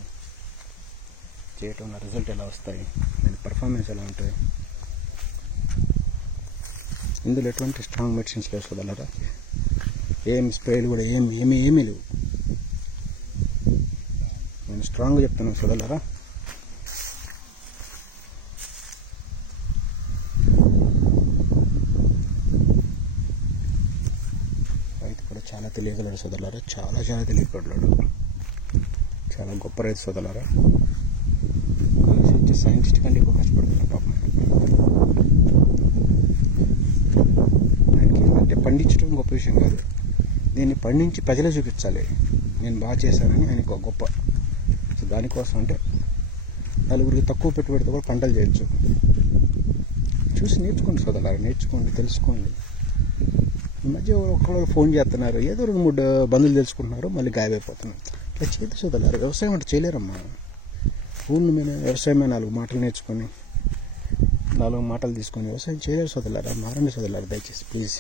చేయటం వల్ల రిజల్ట్ ఎలా వస్తాయి, దాని పర్ఫార్మెన్స్ ఎలా ఉంటుంది. ఇందులో ఎటువంటి స్ట్రాంగ్ మెడిసిన్స్ లేవు సోదరులారా. ఏమి స్ప్రేలు కూడా ఏమీ లేవు. నేను స్ట్రాంగ్గా చెప్తున్నాను సోదరులారా. రైతు కూడా చాలా తెలియగలడు సోదరులారా, చాలా తెలియగలడు. చాలా గొప్ప రైతు సోదరులారా. సైంటిస్ట్ కంటే ఎక్కువ కష్టపడుతున్నాడు పాపం. ఆయనకి ఏంటంటే పండించడం గొప్ప విషయం కాదు, దీన్ని పండించి ప్రజలే చూపించాలి నేను బాగా చేశానని ఆయనకు గొప్ప. సో దానికోసం అంటే నలుగురికి తక్కువ పెట్టుబడితో కూడా పంటలు చేయొచ్చు. చూసి నేర్చుకోండి సోదరులారా, నేర్చుకోండి, తెలుసుకోండి. ఈ మధ్య ఒకళ్ళు ఫోన్ చేస్తున్నారు, ఏదో 2-3 బంధువులు తెలుసుకుంటున్నారు, మళ్ళీ గాయమైపోతున్నారు. ఇట్లా చేతి సోదరులారా, వ్యవసాయం అంటే చేయలేరమ్మా. ఊళ్ళో మీద వ్యవసాయం 4 మాటలు నేర్చుకొని 4 మాటలు తీసుకొని వ్యవసాయం చేయలేరు సోదరులారా. మారండి సోదరులారా దయచేసి ప్లీజ్.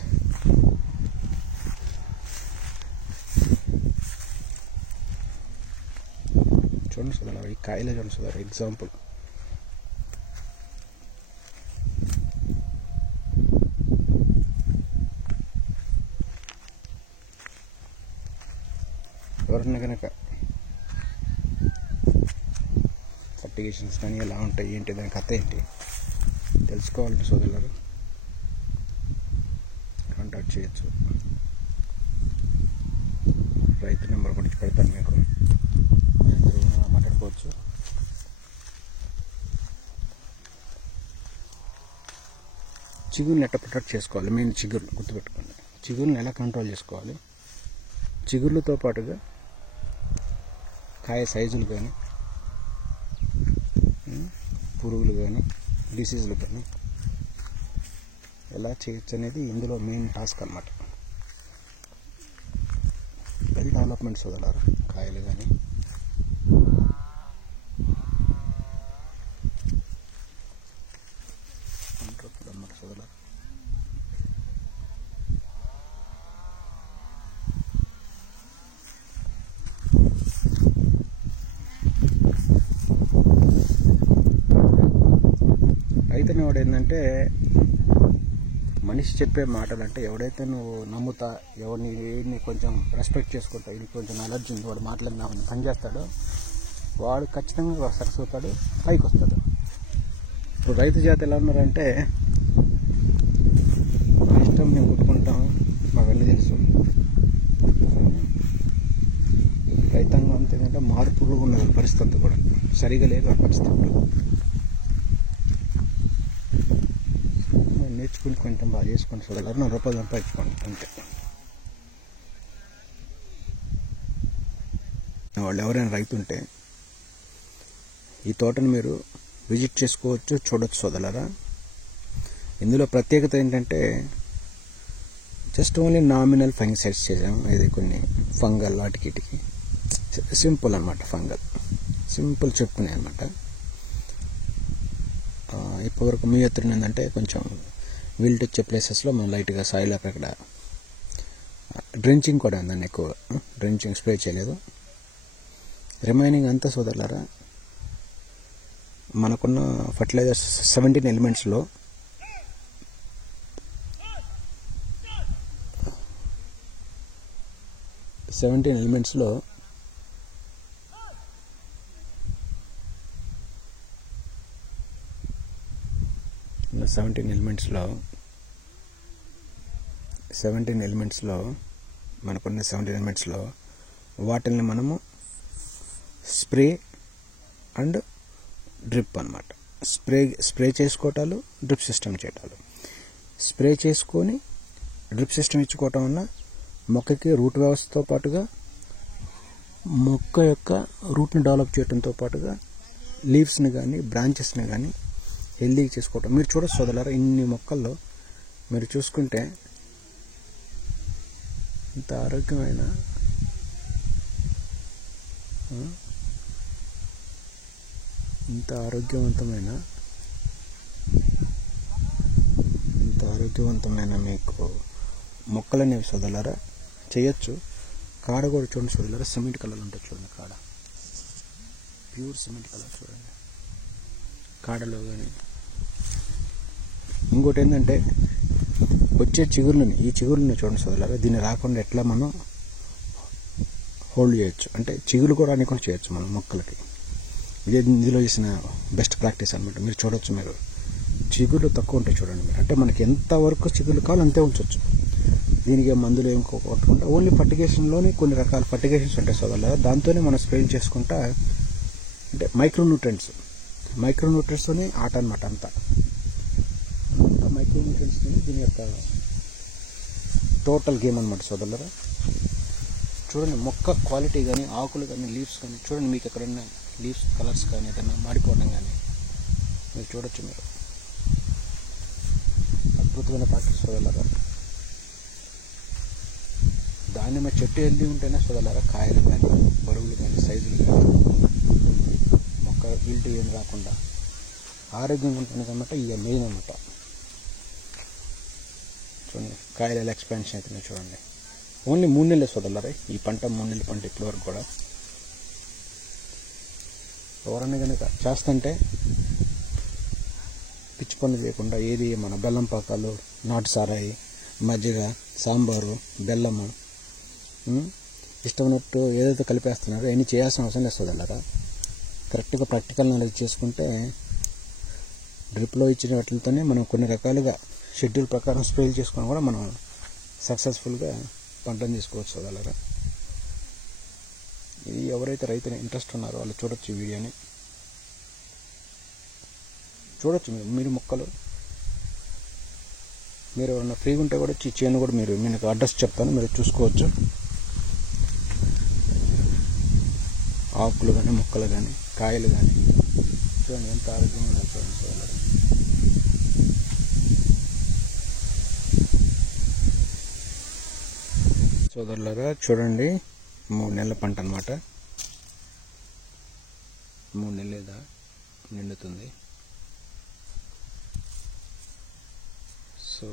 చూడండి సోదరులారా, ఈ కాయలే చూడండి సోదరులారా. ఎగ్జాంపుల్ ఎవరన్నా కనుక ఫర్టిగేషన్స్ కానీ ఎలా ఉంటాయి, ఏంటి, దాని కథ ఏంటి తెలుసుకోవాలంటే సోదరులారు కాంటాక్ట్ చేయొచ్చు. రైతు నెంబర్ గురించి పెడతాను మీకు, మాట్లాడుకోవచ్చు. చిగురుని ఎట్లా ప్రొటెక్ట్ చేసుకోవాలి, మెయిన్ చిగురుని గుర్తుపెట్టుకోండి. చిగురుని ఎలా కంట్రోల్ చేసుకోవాలి, చిగుర్లతో పాటుగా కాయ సైజులు కానీ, పురుగులు కానీ, డిసీజులు కానీ ఎలా చేయొచ్చు అనేది ఇందులో మెయిన్ టాస్క్ అన్నమాట. వెల్ డెవలప్మెంట్ సోదరులారా. కాయలు కానీ అన్నమాట సోదరులారా. అనేవాడు ఏంటంటే మనిషి చెప్పే మాటలు అంటే ఎవడైతే నువ్వు నమ్ముతా ఎవరిని కొంచెం రెస్పెక్ట్ చేసుకుంటా ఇది కొంచెం నాలెడ్జ్ ఉంది వాడు మాట్లాడినామని పనిచేస్తాడో వాడు ఖచ్చితంగా సక్సెస్ అవుతాడు, పైకి వస్తాడు. ఇప్పుడు రైతు జాతి ఎలా ఉన్నారంటే మా ఇష్టం మేము కొట్టుకుంటాం, మాకు అన్నీ తెలుసు. రైతాంగం అంతా ఏంటంటే మార్పులు ఉన్నది పరిస్థితి అంతా కూడా సరిగా లేదు ఆ పరిస్థితి. నేర్చుకుని కొంచెం బాగా చేసుకొని చూడాలి, 4 రూపాయలు సంపాదించుకోండి అంతే. వాళ్ళు ఎవరైనా రైతు ఉంటే ఈ తోటను మీరు విజిట్ చేసుకోవచ్చు, చూడొచ్చు సోదరులారా. ఇందులో ప్రత్యేకత ఏంటంటే జస్ట్ ఓన్లీ నామినల్ ఫంగిసైడ్స్ చేసాము. ఇది కొన్ని ఫంగల్ వాటికి సింపుల్ అనమాట, ఫంగల్ సింపుల్ చెప్పుకునే అనమాట. ఇప్పటివరకు మీ ఎత్తున ఏంటంటే కొంచెం విల్ట్ వచ్చే ప్లేసెస్లో మనం లైట్గా సాయిల్ అక్కడ డ్రెంచింగ్ కూడా ఉందండి, ఎక్కువ డ్రెంచింగ్ స్ప్రే చేయలేదు. రిమైనింగ్ అంతా సోదరులారా మనకున్న ఫర్టిలైజర్స్ 17 ఎలిమెంట్స్లో మనకున్న 17 ఎలిమెంట్స్లో వాటిని మనము స్ప్రే అండ్ డ్రిప్ అనమాట. స్ప్రే చేసుకోవటాలు, డ్రిప్ సిస్టమ్ చేయటాలు. స్ప్రే చేసుకొని డ్రిప్ సిస్టమ్ ఇచ్చుకోవటం వల్ల మొక్కకి రూట్ వ్యవస్థతో పాటుగా మొక్క యొక్క రూట్ని డెవలప్ చేయడంతో పాటుగా లీవ్స్ని కానీ బ్రాంచెస్ని కానీ హెల్దీగా చేసుకోవటం. మీరు చూడొచ్చు సోదరులారా, ఇన్ని మొక్కల్లో మీరు చూసుకుంటే ఇంత ఆరోగ్యమైన ఇంత ఆరోగ్యవంతమైన మీకు మొక్కలు అనేవి సోదరులారా చేయొచ్చు. కాడ కూడా చూడండి సోదరులారా, సిమెంట్ కలర్ ఉంటుంది చూడండి, కాడ ప్యూర్ సిమెంట్ కలర్ చూడండి కాడలో కానీ. ఇంకోటి ఏంటంటే వచ్చే ఈ చిగురుని చూడండి సోదరులారా, దీన్ని రాకుండా ఎట్లా మనం హోల్డ్ చేయొచ్చు అంటే చిగురు కూడా అనుకుని చేయొచ్చు మనం మొక్కలకి. ఇందులో చేసిన బెస్ట్ ప్రాక్టీస్ అనమాట. మీరు చూడొచ్చు, మీరు చిగుళ్ళు తక్కువ ఉంటాయి చూడండి మీరు, అంటే మనకి ఎంతవరకు చిగుళ్ళు కావాలో అంతే ఉంచవచ్చు. దీనికి మందులు ఏం కొట్టకుండా ఓన్లీ ఫర్టిగేషన్లోనే కొన్ని రకాల ఫర్టిగేషన్స్ ఉంటాయి సోదరులారా, దాంతోనే మనం స్ప్రే చేసుకుంటా. అంటే మైక్రోన్యూట్రియంట్స్తోనే ఆట అనమాట అంతా మైక్రోన్యూట్రియంట్స్తోనే దీని యొక్క టోటల్ గేమ్ అనమాట సోదరులారా. చూడండి మొక్క క్వాలిటీ కానీ, ఆకులు కానీ, లీవ్స్ కానీ చూడండి, మీకు ఎక్కడన్నా లీవ్స్ కలర్స్ కానీ ఏదైనా మాడిపోవడం కానీ మీరు చూడొచ్చు. మీరు అద్భుతమైన ప్రాక్టీస్ సోదరులారా. దానిమ్మ చెట్టు హెల్దీ ఉంటేనే సోదరులారా కాయలు కానీ, బరువులు కానీ, సైజులు కానీ, మొక్క విల్ట్ ఏం రాకుండా ఆరోగ్యంగా ఉంటుంది అన్నమాట. ఇక మెయిన్ అన్నమాట. చూడండి కాయల ఎక్స్పాన్షన్ అవుతున్నాయి చూడండి. ఓన్లీ 3 నెలలే సోదరులారా ఈ పంట, 3 నెలల పంట ఇప్పటివరకు కూడా. ఎవరన్నా కనుక చేస్తుంటే పిచ్చి పనులు చేయకుండా ఏది మన బెల్లం పాకాలు, నాటు సారాయి, మజ్జిగ, సాంబారు, బెల్లము ఇష్టమైనట్టు ఏదైతే కలిపేస్తున్నారో అవన్నీ చేయాల్సిన అవసరం లేదు సోదరులారా. కరెక్ట్గా ప్రాక్టికల్ నాలెడ్జ్ చేసుకుంటే డ్రిప్లో ఇచ్చిన వాటితోనే మనం కొన్ని రకాలుగా షెడ్యూల్ ప్రకారం స్ప్రే చేసుకొని కూడా మనం సక్సెస్ఫుల్గా పంటను తీసుకోవచ్చు సోదరులారా. ఇది ఎవరైతే రైతుని ఇంట్రెస్ట్ ఉన్నారో వాళ్ళు చూడొచ్చు, ఈ వీడియోని చూడొచ్చు. మీరు మొక్కలు మీరు ఎవరైనా ఫ్రీగా ఉంటే కూడా చేను కూడా మీకు అడ్రస్ చెప్తాను, మీరు చూసుకోవచ్చు. ఆకులు కానీ, మొక్కలు కానీ, కాయలు కానీ చూడండి ఎంత ఆరోగ్యంగా చూడండి సోదరులారా. సోదరులారా చూడండి, 3 నెలల పంట అన్నమాట. 3 నెలల నిండుతుంది. సో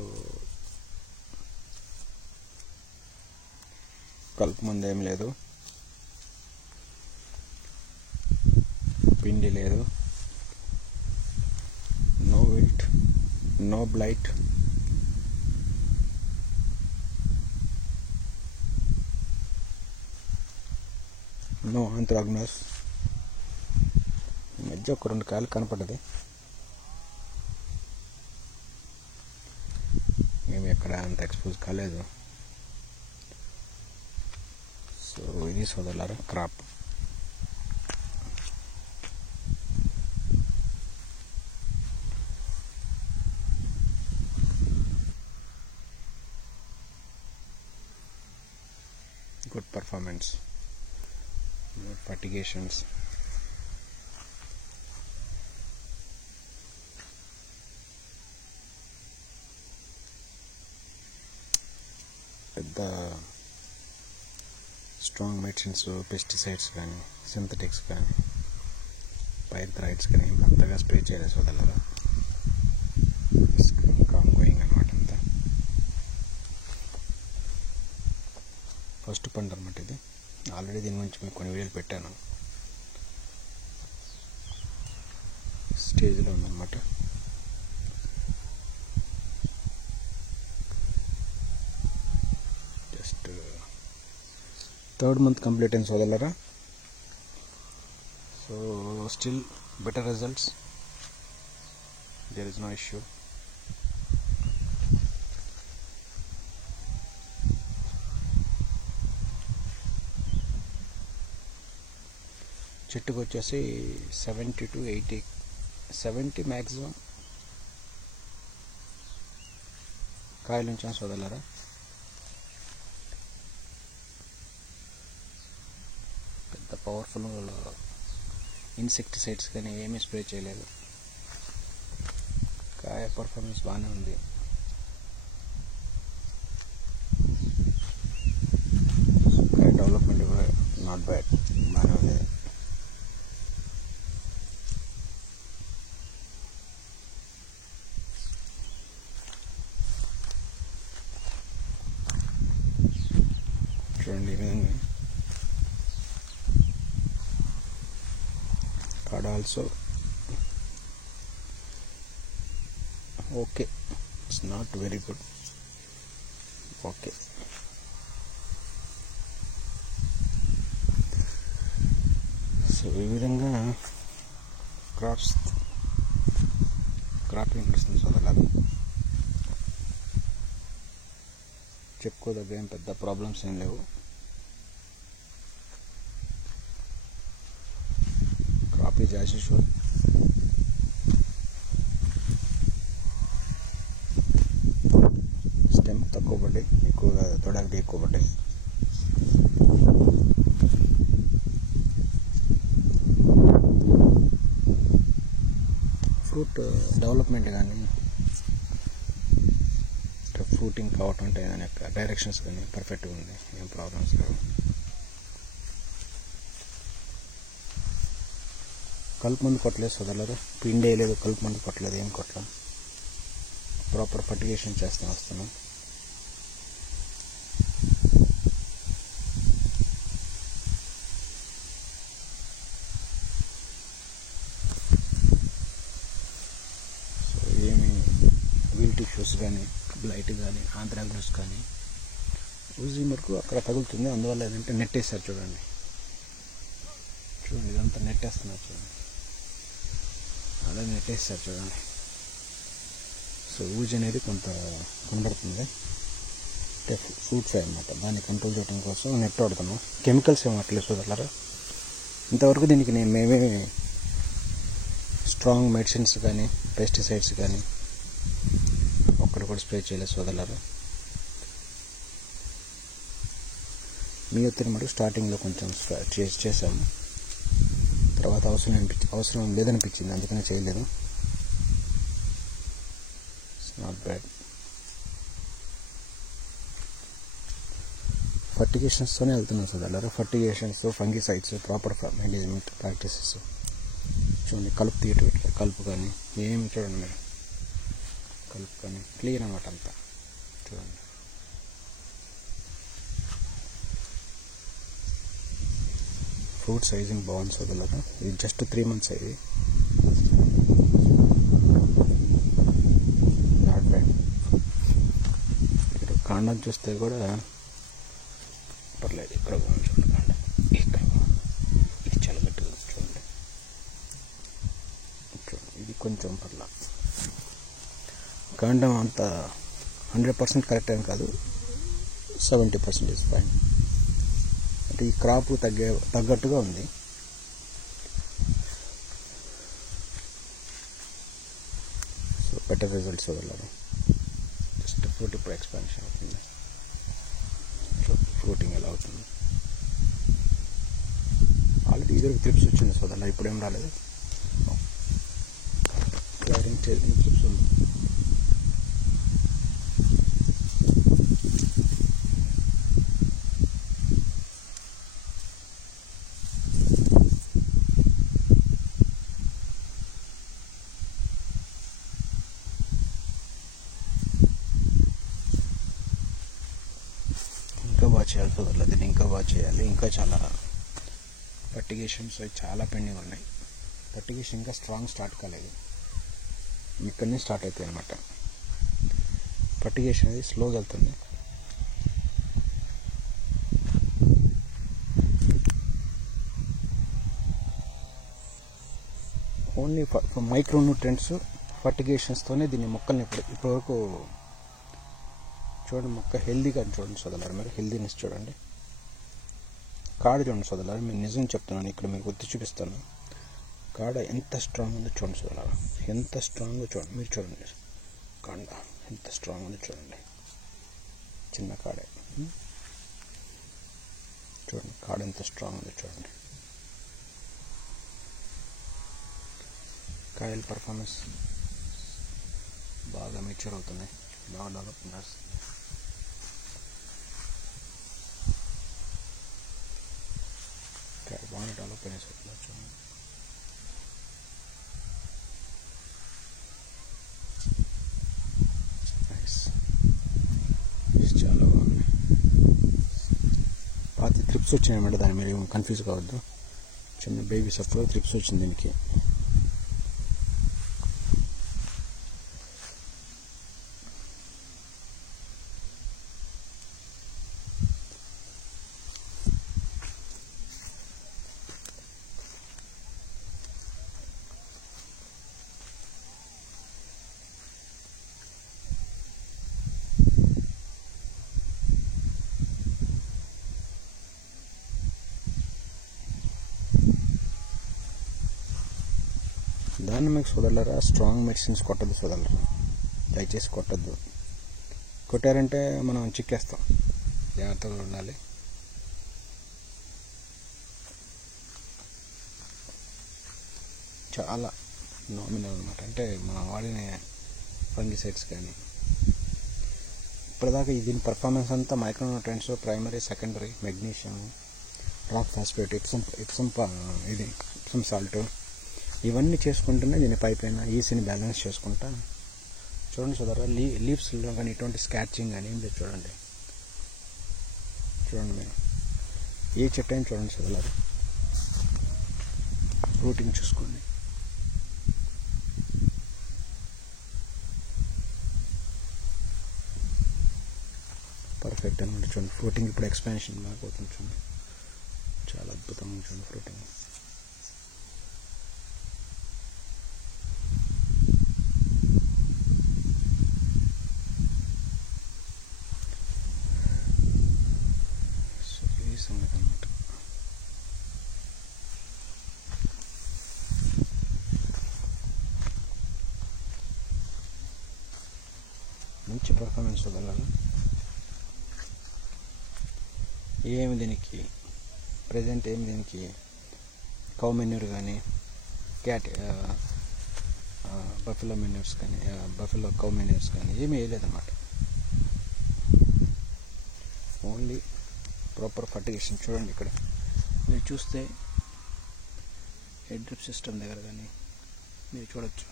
కలుపు మందు ఏం లేదు, పిండి లేదు, no wilt. No blight, no anthracnose. ఈ మధ్య ఒక 2 కాయలు కనపడ్డది, మేము ఎక్కడ అంత ఎక్స్పోజ్ కాలేదు. సో ఇది సోదరులారా క్రాప్. Good performance, fertigations. పెద్ద స్ట్రాంగ్ మెడిసిన్స్, పెస్టిసైడ్స్ కానీ, సింథటిక్స్ కానీ, పైథ్రాయిడ్స్ కానీ అంతగా స్ప్రే చేయలేదు సోదరులారా. కామ్ గోయింగ్ అనమాట అంతా. ఫస్ట్ పంట అనమాట ఇది. ఆల్రెడీ దీని గురించి మీకు కొన్ని వీడియోలు పెట్టాను. స్టేజ్లో ఉందన్నమాట. జస్ట్ 3rd month కంప్లీట్ అయింది సోదరులారా. So still better results, there is no issue. చెట్టుకు వచ్చేసి 70 to 80, 70 మ్యాక్సిమం కాయలు ఉంచాం సోదరులారా. పెద్ద పవర్ఫుల్ ఇన్సెక్టిసైడ్స్ కానీ ఏమీ స్ప్రే చేయలేదు. కాయ పర్ఫార్మెన్స్ బాగానే ఉంది. కాయ డెవలప్మెంట్ కూడా నాట్ బ్యాడ్, బాగానే ఉంది. చూడండి ఈ విధంగా. Card also okay, it's not very good, okay. So ఈ విధంగా క్రాపింగ్ నడుస్తుంది సోదరులారా. చెప్పుకోదగ్గ ఏం పెద్ద ప్రాబ్లమ్స్ ఏం లేవు. Crop is as usual. Stem తక్కువ పడ్డాయి, ఎక్కువగా తొడగడి ఎక్కువ పడ్డాయి. ఫ్రూట్ డెవలప్మెంట్ కానీ, ఫ్రూటింగ్ కావటం అంటే దాని యొక్క డైరెక్షన్స్ కానీ పర్ఫెక్ట్గా ఉంది, ఏం ప్రాబ్లమ్స్ లేవు. కలుపు మందు కొట్టలేదు సోదరులారా, పిండి వేయలేదు, కలుపు మందు కొట్టలేదు, ఏం కొట్టలేం. ప్రాపర్ ఫర్టిగేషన్ చేస్తూ వస్తున్నాం. సో ఏమి వీల్ టిష్యూస్ కానీ, బ్లైట్ కానీ, ఆంథ్రాగ్నస్ కానీ, ఊజీ వరకు అక్కడ తగులుతుంది. అందువల్ల ఏదంటే నెట్ వేస్తారు చూడండి. ఇదంతా నెట్ వేస్తున్నారు చూడండి, అలా నెట్ వేస్తారు చూడండి. సో ఊజ్ అనేది కొంత కనబడుతుంది, అంటే ఫ్రూట్ ఫ్లై అన్నమాట. దాన్ని కంట్రోల్ చేయడం కోసం నెట్ వాడుతున్నాం. కెమికల్స్ ఏమి అట్లేదు సోదరులారా. ఇంతవరకు దీనికి మేమే స్ట్రాంగ్ మెడిసిన్స్ కానీ, పెస్టిసైడ్స్ కానీ ఒక్కటి కూడా స్ప్రే చేయలేదు సోదరులారా. మీ ఒత్తిడి మటుకు స్టార్టింగ్లో కొంచెం చేసాము, తర్వాత అవసరం లేదనిపించింది, అందుకనే చేయలేదు. It's not bad. ఫర్టిగేషన్స్తోనే వెళ్తున్నాం సోదరులారా. Fertigations, fungicides, proper management practices. చూడండి కలుపు తీయటం, ఇట్లా కలుపు కానీ ఏమి చూడండి మీరు, కలుపు కానీ క్లియర్ అన్నమాట అంతా. చూడండి ఫ్రూట్ సైజింగ్ బాగుంది సోదరులారా. ఇది జస్ట్ 3 months ఇది. కాండం చూస్తే కూడా పర్లేదు. ఇక్కడ చూడండి కాండం, ఇక్కడ ఇది చాలా గట్టిగా చూడండి. ఇది కొంచెం పర్లా. కాండం అంత 100% కరెక్ట్ ఏం కాదు, 70% ఇస్ ఫైన్. అంటే ఈ క్రాప్ తగ్గట్టుగా ఉంది. సో బెటర్ రిజల్ట్స్ వదలరు. జస్ట్ ఫ్రూట్ ఇప్పుడు ఎక్స్పాన్షన్ అవుతుంది. ఫ్రూటింగ్ ఎలా అవుతుంది. ఆల్రెడీ ఇద్దరికి ట్రిప్స్ వచ్చింది సోదరులు, ఇప్పుడు ఏం రాలేదు. క్లారింగ్ చేసిన ట్రిప్స్ ఉంది. ఇంకా బాగా చేయాలి సోదరులు, దీన్ని ఇంకా బాగా చేయాలి. ఇంకా చాలా ఫర్టిగేషన్స్ చాలా పెండింగ్ ఉన్నాయి. ఫర్టిగేషన్ ఇంకా స్టార్ట్ కాలేదు, ఇక్కడనే స్టార్ట్ అవుతాయి అన్నమాట. ఫర్టిగేషన్ అనేది స్లోగా వెళ్తుంది. ఓన్లీ మైక్రో న్యూట్రియంట్స్ ఫర్టిగేషన్స్తోనే దీన్ని మొక్కల్ని ఇప్పటివరకు చూడండి. మొక్క హెల్దీగా చూడండి సోదరులారా, మీరు హెల్దీనెస్ చూడండి. కాడ చూడండి సోదరులారా, మీరు నిజం చెప్తున్నాను, ఇక్కడ మీకు గుర్తు చూపిస్తాను. కాడ ఎంత స్ట్రాంగ్ ఉందో చూడండి సోదరులారా, ఎంత స్ట్రాంగ్గా చూడండి. మీరు చూడండి కాండ ఎంత స్ట్రాంగ్ ఉందో చూడండి. చిన్న కాడే చూడండి, కాడ ఎంత స్ట్రాంగ్ ఉందో చూడండి. కాయల పర్ఫార్మెన్స్ బాగా మెచ్యూర్ అవుతున్నాయి, బాగా డెవలప్ నడుస్తుంది. బాగా డెవలప్ అయినా చూడండి. చాలా బాగుంది. పాతి ట్రిప్స్ వచ్చినాయన్నమాట, దాని మీరు కన్ఫ్యూజ్ కావద్దు. చిన్న బేబీస్ అప్పుడు ట్రిప్స్ వచ్చింది దీనికి. దాన్ని మీకు సోదరులారా, స్ట్రాంగ్ మెడిసిన్స్ కొట్టద్దు సోదరులారా, దయచేసి కొట్టద్దు. కొట్టారంటే మనం చిక్కేస్తాం, జాగ్రత్తగా ఉండాలి. చాలా నామినల్ అనమాట. అంటే మనం వాడిన ఫంగిసైడ్స్ కానీ ఇప్పటిదాకా దీని పర్ఫార్మెన్స్ అంతా micronutrients, primary, secondary, magnesium, rock phosphate, Epsom salt, ఇవన్నీ చేసుకుంటూనే దీని పైపైన ఈసీని బ్యాలెన్స్ చేసుకుంటా. చూడండి సోదరా, లీవ్స్లో కానీ ఇటువంటి స్కాచింగ్ కానీ ఏం లేదు చూడండి. చూడండి మీరు ఏ చెట్టు అయినా చూడండి సోదరులారు, ఫ్రూటింగ్ చూసుకోండి. పర్ఫెక్ట్ అనమాట. చూడండి ఫ్రూటింగ్ ఇప్పుడు ఎక్స్పాన్షన్ బాగా అవుతుంది. చూడండి చాలా అద్భుతంగా చూడండి ఫ్రూటింగ్. మంచి పర్ఫార్మెన్స్ వదలాలి. ఏమి దీనికి ప్రజెంట్ ఏమి దీనికి కౌ మెన్యూర్ కానీ బఫెలో మెన్యూర్స్ కానీ బఫెలో కౌ మెన్యూర్స్ కానీ ఏమీ వేయలేదన్నమాట. Only proper fertigation. చూడండి ఇక్కడ మీరు చూస్తే హెడ్ డ్రిప్ సిస్టమ్ దగ్గర కానీ మీరు చూడొచ్చు,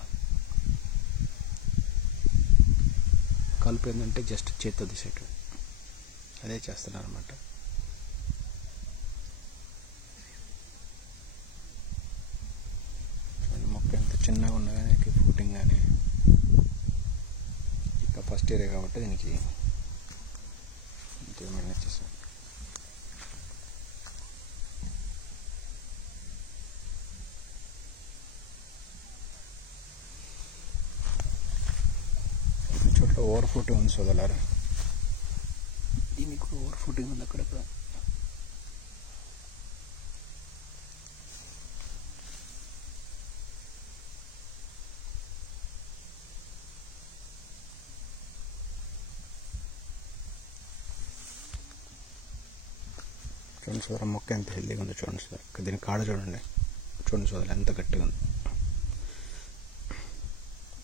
కలుపు ఏంటంటే జస్ట్ చేత్తో తీసేటు అదే చేస్తున్నారు అనమాట. మొక్క ఎంత చిన్నగా ఉన్నా కానీ ఫ్రూటింగ్ కానీ ఇంకా ఫస్ట్ ఇయర్ కాబట్టి దీనికి మేనేజ్ చేసాను. చోట్ల ఓవర్ ఫుటింగ్ ఉంది సోదరులారా, దీనికి ఓవర్ ఫుటింగ్ ఉంది అక్కడక్కడ. చూడండి సోదర, మొక్క ఎంత హెల్దీగా ఉందో చూడండి సార్. దీని కాడ చూడండి, చూడండి సోదరు ఎంత గట్టిగా ఉంది,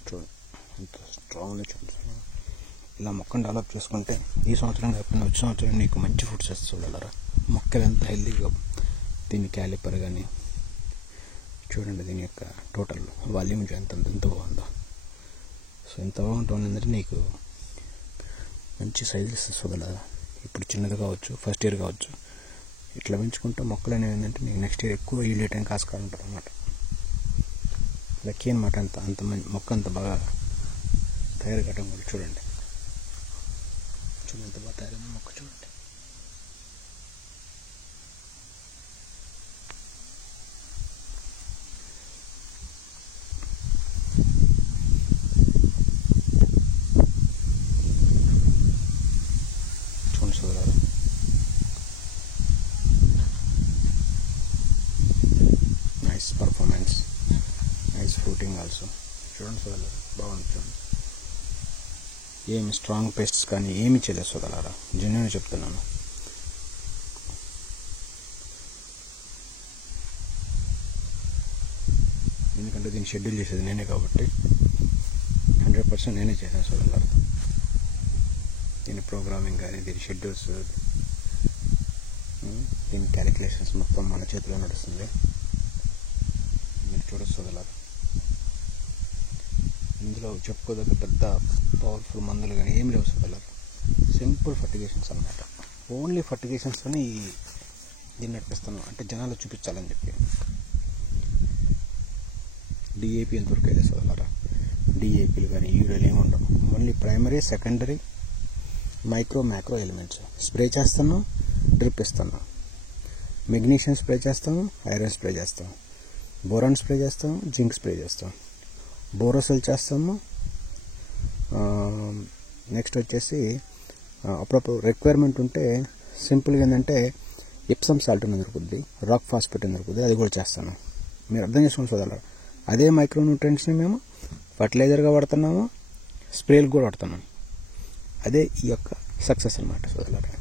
చూడండి ఎంత స్ట్రాంగ్గా. చూడండి సార్, ఇలా మొక్కను డెవలప్ చేసుకుంటే ఈ సంవత్సరం కాకుండా వచ్చే సంవత్సరం నీకు మంచి ఫుడ్స్ వస్తుంది చూడాలరా. మొక్కలు ఎంత హెల్దీగా, దీని క్యాలిపర్ కానీ చూడండి, దీని యొక్క టోటల్ వాల్యూమ్ ఎంత బాగుందో. సో ఎంత బాగుంటుందంటే నీకు మంచి సైజులు ఇస్తుంది చూడాలరా. ఇప్పుడు చిన్నది కావచ్చు, ఫస్ట్ ఇయర్ కావచ్చు, ఇట్లా పెంచుకుంటే మొక్కలు అనేవి ఏంటంటే నీకు నెక్స్ట్ ఇయర్ ఎక్కువ ఈల్డ్ చేయడానికి ఆస్కారం ఉంటుంది అన్నమాట. లక్కీ అనమాట. అంత మొక్క అంత బాగా తయారు కట్టడం కూడా చూడండి, చూడండి ఎంత బాగా తయారైన మొక్క చూడండి. చూడండి సోదరులారా, nice performance, nice fruiting also. చూడండి సోదరులారా, బాగుంది చూడండి. ఏమి స్ట్రాంగ్ పేస్ట్స్ కానీ ఏమి చేయలేదు సోదరులారా, జెన్యూన్ చెప్తున్నాను. ఎందుకంటే దీన్ని షెడ్యూల్ చేసేది నేనే కాబట్టి 100% నేనే చేశాను సోదరులారా. దీని ప్రోగ్రామింగ్ కానీ, దీని షెడ్యూల్స్, దీని క్యాలిక్యులేషన్స్ మొత్తం మన చేతిలో నడుస్తుంది. మీరు చూడొచ్చు సోదరులారా. ఇందులో చెప్పుకోదగ్గ పెద్ద పవర్ఫుల్ మందులు కానీ ఏమి లేవు సోదరులారా. సింపుల్ ఫర్టిగేషన్స్ అన్నమాట. ఓన్లీ ఫర్టిగేషన్స్తోనే దీన్ని నడిపిస్తున్నాం, అంటే జనాలు చూపించాలని చెప్పి. డిఏపి ఎంతవరకు వెళ్ళే సోదరులారా, డిఏపీలు కానీ యూరియాలు ఏమి ఉండవు. Only primary, secondary, micro, macro elements spray చేస్తున్నాం, డ్రిప్ ఇస్తున్నాం. మెగ్నీషియం స్ప్రే చేస్తాము, ఐరన్ స్ప్రే చేస్తాం, బోరాన్ స్ప్రే చేస్తాం, జింక్ స్ప్రే చేస్తాం, బోరోసెల్ చేస్తాము. నెక్స్ట్ వచ్చేసి అప్పుడప్పుడు రిక్వైర్మెంట్ ఉంటే సింపుల్గా ఏంటంటే ఎప్సమ్ సాల్ట్ అని దొరుకుద్ది, రాక్ ఫాస్ఫేట్ అని దొరుకుద్ది, అది కూడా చేస్తాను. మీరు అర్థం చేసుకోండి సోదరులారా. అదే మైక్రో న్యూట్రియంట్స్ని మేము ఫర్టిలైజర్గా వాడుతున్నాము, స్ప్రేలు కూడా వాడుతున్నాము. అదే ఈ యొక్క సక్సెస్ అన్నమాట సోదరులారా.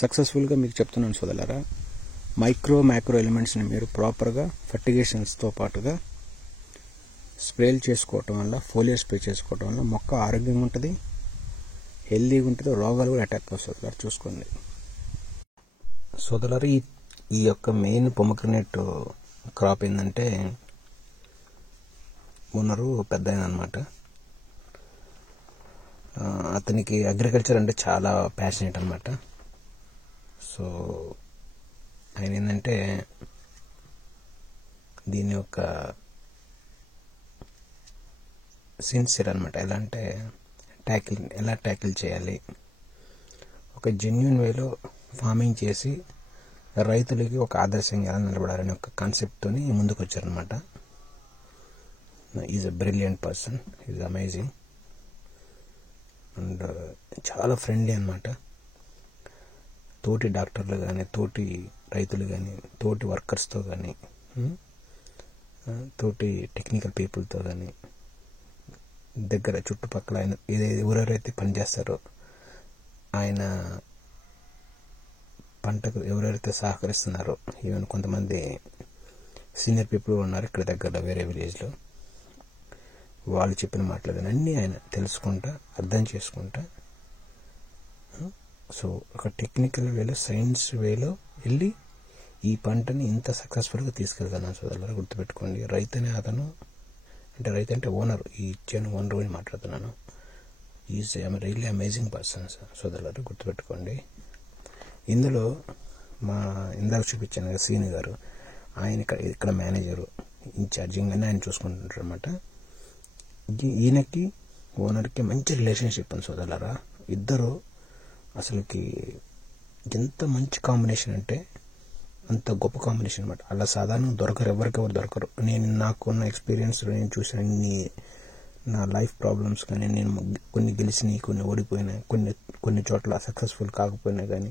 సక్సెస్ఫుల్గా మీకు చెప్తున్నాను సోదరులారా, మైక్రో, మ్యాక్రో ఎలిమెంట్స్ని మీరు ప్రాపర్గా ఫర్టిగేషన్స్తో పాటుగా స్ప్రేలు చేసుకోవటం వల్ల, ఫోలియర్ స్ప్రే చేసుకోవటం వల్ల మొక్క ఆరోగ్యంగా ఉంటుంది, హెల్దీగా ఉంటుంది, రోగాలు కూడా అటాక్ అవుతుంది. చూసుకోండి సోదరులారా. ఈ యొక్క మెయిన్ పొమగ్రనేట్ క్రాప్ ఏంటంటే ఓనరు పెద్ద ఆయన అనమాట. అతనికి అగ్రికల్చర్ అంటే చాలా ప్యాషనేట్ అనమాట. సో ఆయన ఏంటంటే దీని యొక్క సిన్సియర్ అనమాట. ఎలా అంటే ఎలా ట్యాకిల్ చేయాలి, ఒక జెన్యూన్ వేలో ఫార్మింగ్ చేసి రైతులకి ఒక ఆదర్శంగా ఎలా నిలబడాలనే ఒక కాన్సెప్ట్తో ముందుకు వచ్చారనమాట. Is a brilliant person, is amazing and చాలా ఫ్రెండ్లీ అనమాట. తోటి డాక్టర్లు కానీ, తోటి రైతులు కానీ, తోటి వర్కర్స్తో కానీ, తోటి టెక్నికల్ పీపుల్తో కానీ, దగ్గర చుట్టుపక్కల ఆయన ఎవరెవరైతే పనిచేస్తారో ఆయన పంటకు ఎవరెవరైతే సహకరిస్తున్నారో, ఈవెన్ కొంతమంది సీనియర్ పీపుల్ ఉన్నారు ఇక్కడ దగ్గరలో వేరే విలేజ్లో, వాళ్ళు చెప్పిన మాటలు అన్నీ ఆయన తెలుసుకుంటా, అర్థం చేసుకుంటా, సో ఒక టెక్నికల్ వేలో, సైన్స్ వేలో వెళ్ళి ఈ పంటని ఇంత సక్సెస్ఫుల్గా తీసుకెళ్తున్నాను సోదరులారా. గుర్తుపెట్టుకోండి, రైతు అనే అతను అంటే రైతు అంటే ఓనర్, ఈ ఇచ్చాను ఓనర్ అని మాట్లాడుతున్నాను. ఈజ్ రియల్లీ అమేజింగ్ పర్సన్ సోదరులారా, గుర్తుపెట్టుకోండి. ఇందులో మా ఇందాక చూపించాను కదా సీని గారు, ఆయన ఇక్కడ మేనేజరు, ఇన్ఛార్జింగ్ అని ఆయన చూసుకుంటుంటారు అనమాట. ఈయనకి ఓనర్కి మంచి రిలేషన్షిప్ ఉంది సోదరులారా. ఇద్దరు అసలుకి ఎంత మంచి కాంబినేషన్ అంటే అంత గొప్ప కాంబినేషన్ అనమాట. అలా సాధారణంగా దొరకరు, ఎవరికెవరు దొరకరు. నేను నాకున్న ఎక్స్పీరియన్స్, నేను చూసిన నా లైఫ్ ప్రాబ్లమ్స్ కానీ, నేను కొన్ని గెలిచినాయి, కొన్ని ఓడిపోయినాయి, కొన్ని చోట్ల సక్సెస్ఫుల్ కాకపోయినా కానీ,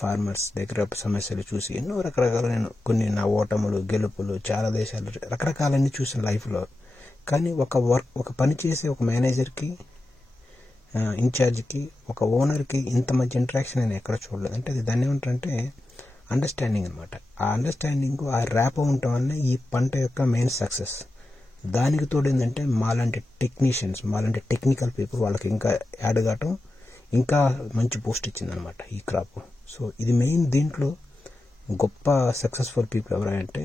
ఫార్మర్స్ దగ్గర సమస్యలు చూసి ఎన్నో రకరకాల, నేను కొన్ని నా ఓటములు గెలుపులు చాలా దేశాలు రకరకాలన్నీ చూసిన లైఫ్లో. కానీ ఒక పని చేసే ఒక మేనేజర్కి, ఇన్ఛార్జ్కి, ఒక ఓనర్కి ఇంత మంచి ఇంటరాక్షన్ నేను ఎక్కడ చూడలేదు. అంటే అది దాన్ని ఏమంటారంటే అండర్స్టాండింగ్ అనమాట. ఆ అండర్స్టాండింగ్, ఆ ర్యాప్ ఉండటం వల్ల ఈ పంట యొక్క మెయిన్ సక్సెస్. దానికి తోడు ఏంటంటే మాలాంటి టెక్నీషియన్స్, మాలాంటి టెక్నికల్ పీపుల్ వాళ్ళకి ఇంకా యాడ్ కావటం ఇంకా మంచి బూస్ట్ ఇచ్చిందనమాట ఈ క్రాప్. సో ఇది మెయిన్. దీంట్లో గొప్ప సక్సెస్ఫుల్ పీపుల్ ఎవరంటే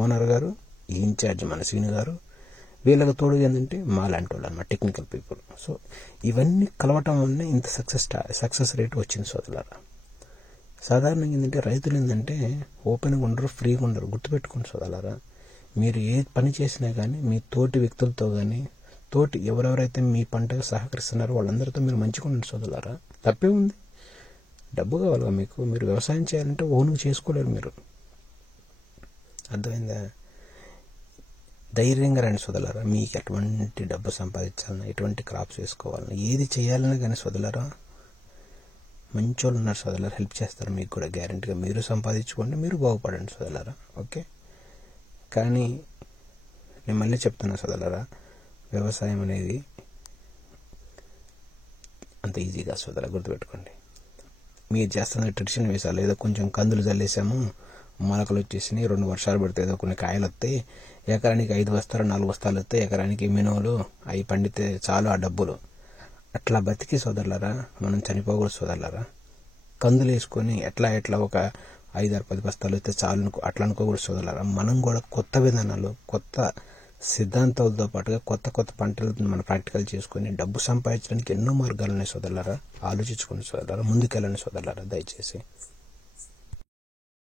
ఓనర్ గారు, ఈ ఇన్ఛార్జ్ మన సీని గారు, వీళ్ళకి తోడు ఏంటంటే మాలాంటి వాళ్ళు అనమాట, టెక్నికల్ పీపుల్. సో ఇవన్నీ కలవటం వల్ల ఇంత సక్సెస్ రేట్ వచ్చింది సోదరులారా. సాధారణంగా ఏంటంటే రైతులు ఏంటంటే ఓపెన్గా ఉండరు, ఫ్రీగా ఉండరు. గుర్తుపెట్టుకోండి సోదరులారా, మీరు ఏ పని చేసినా కానీ మీ తోటి వ్యక్తులతో కానీ, ఎవరెవరైతే మీ పంటకు సహకరిస్తున్నారో వాళ్ళందరితో మీరు మంచిగా ఉండండి సోదరులారా. తప్పే ఉంది? డబ్బు కావాలిగా మీకు. మీరు వ్యవసాయం చేయాలంటే ఓన్గా చేసుకోలేరు మీరు. అర్థమైందా? ధైర్యంగా రండి సోదరులారా. మీకు ఎటువంటి డబ్బు సంపాదించాలన్నా, ఎటువంటి క్రాప్స్ వేసుకోవాలన్నా, ఏది చేయాలన్నా కానీ సోదరులారా మంచి వాళ్ళు ఉన్నారు సోదరులారా, హెల్ప్ చేస్తారు మీకు కూడా గ్యారెంటీగా. మీరు సంపాదించుకోండి, మీరు బాగుపడండి సోదరులారా. ఓకే. కానీ నేను మళ్ళీ చెప్తున్నా సోదరులారా, వ్యవసాయం అనేది అంత ఈజీగా సోదరులారా, గుర్తుపెట్టుకోండి. మీరు చేస్తున్న ట్రెడిషన్ వేసాలి, ఏదో కొంచెం కందులు చల్లేసాము, మొలకలు వచ్చేసినాయి, 2 వర్షాలు పడితే ఏదో కొన్ని కాయలు వస్తాయి, ఎకరానికి 5 బస్తాలు 4 బస్తాలు వస్తాయి, ఎకరానికి మినువులు అవి పండితే చాలు ఆ డబ్బులు. అట్లా బతికి సోదరులారా మనం చనిపోకూడదు సోదరులారా. కందులు వేసుకొని ఎట్లా ఒక 5-10 బస్తాలు వస్తే చాలు అట్లా అనుకోకూడదు సోదరులారా. మనం కూడా కొత్త విధానాలు, కొత్త సిద్ధాంతాలతో పాటుగా కొత్త పంటలు మనం ప్రాక్టికల్ చేసుకొని డబ్బు సంపాదించడానికి ఎన్నో మార్గాలు ఉన్నాయి సోదరులారా. ఆలోచించుకోండి సోదరులారా, ముందుకెళ్ళండి సోదరులారా దయచేసి.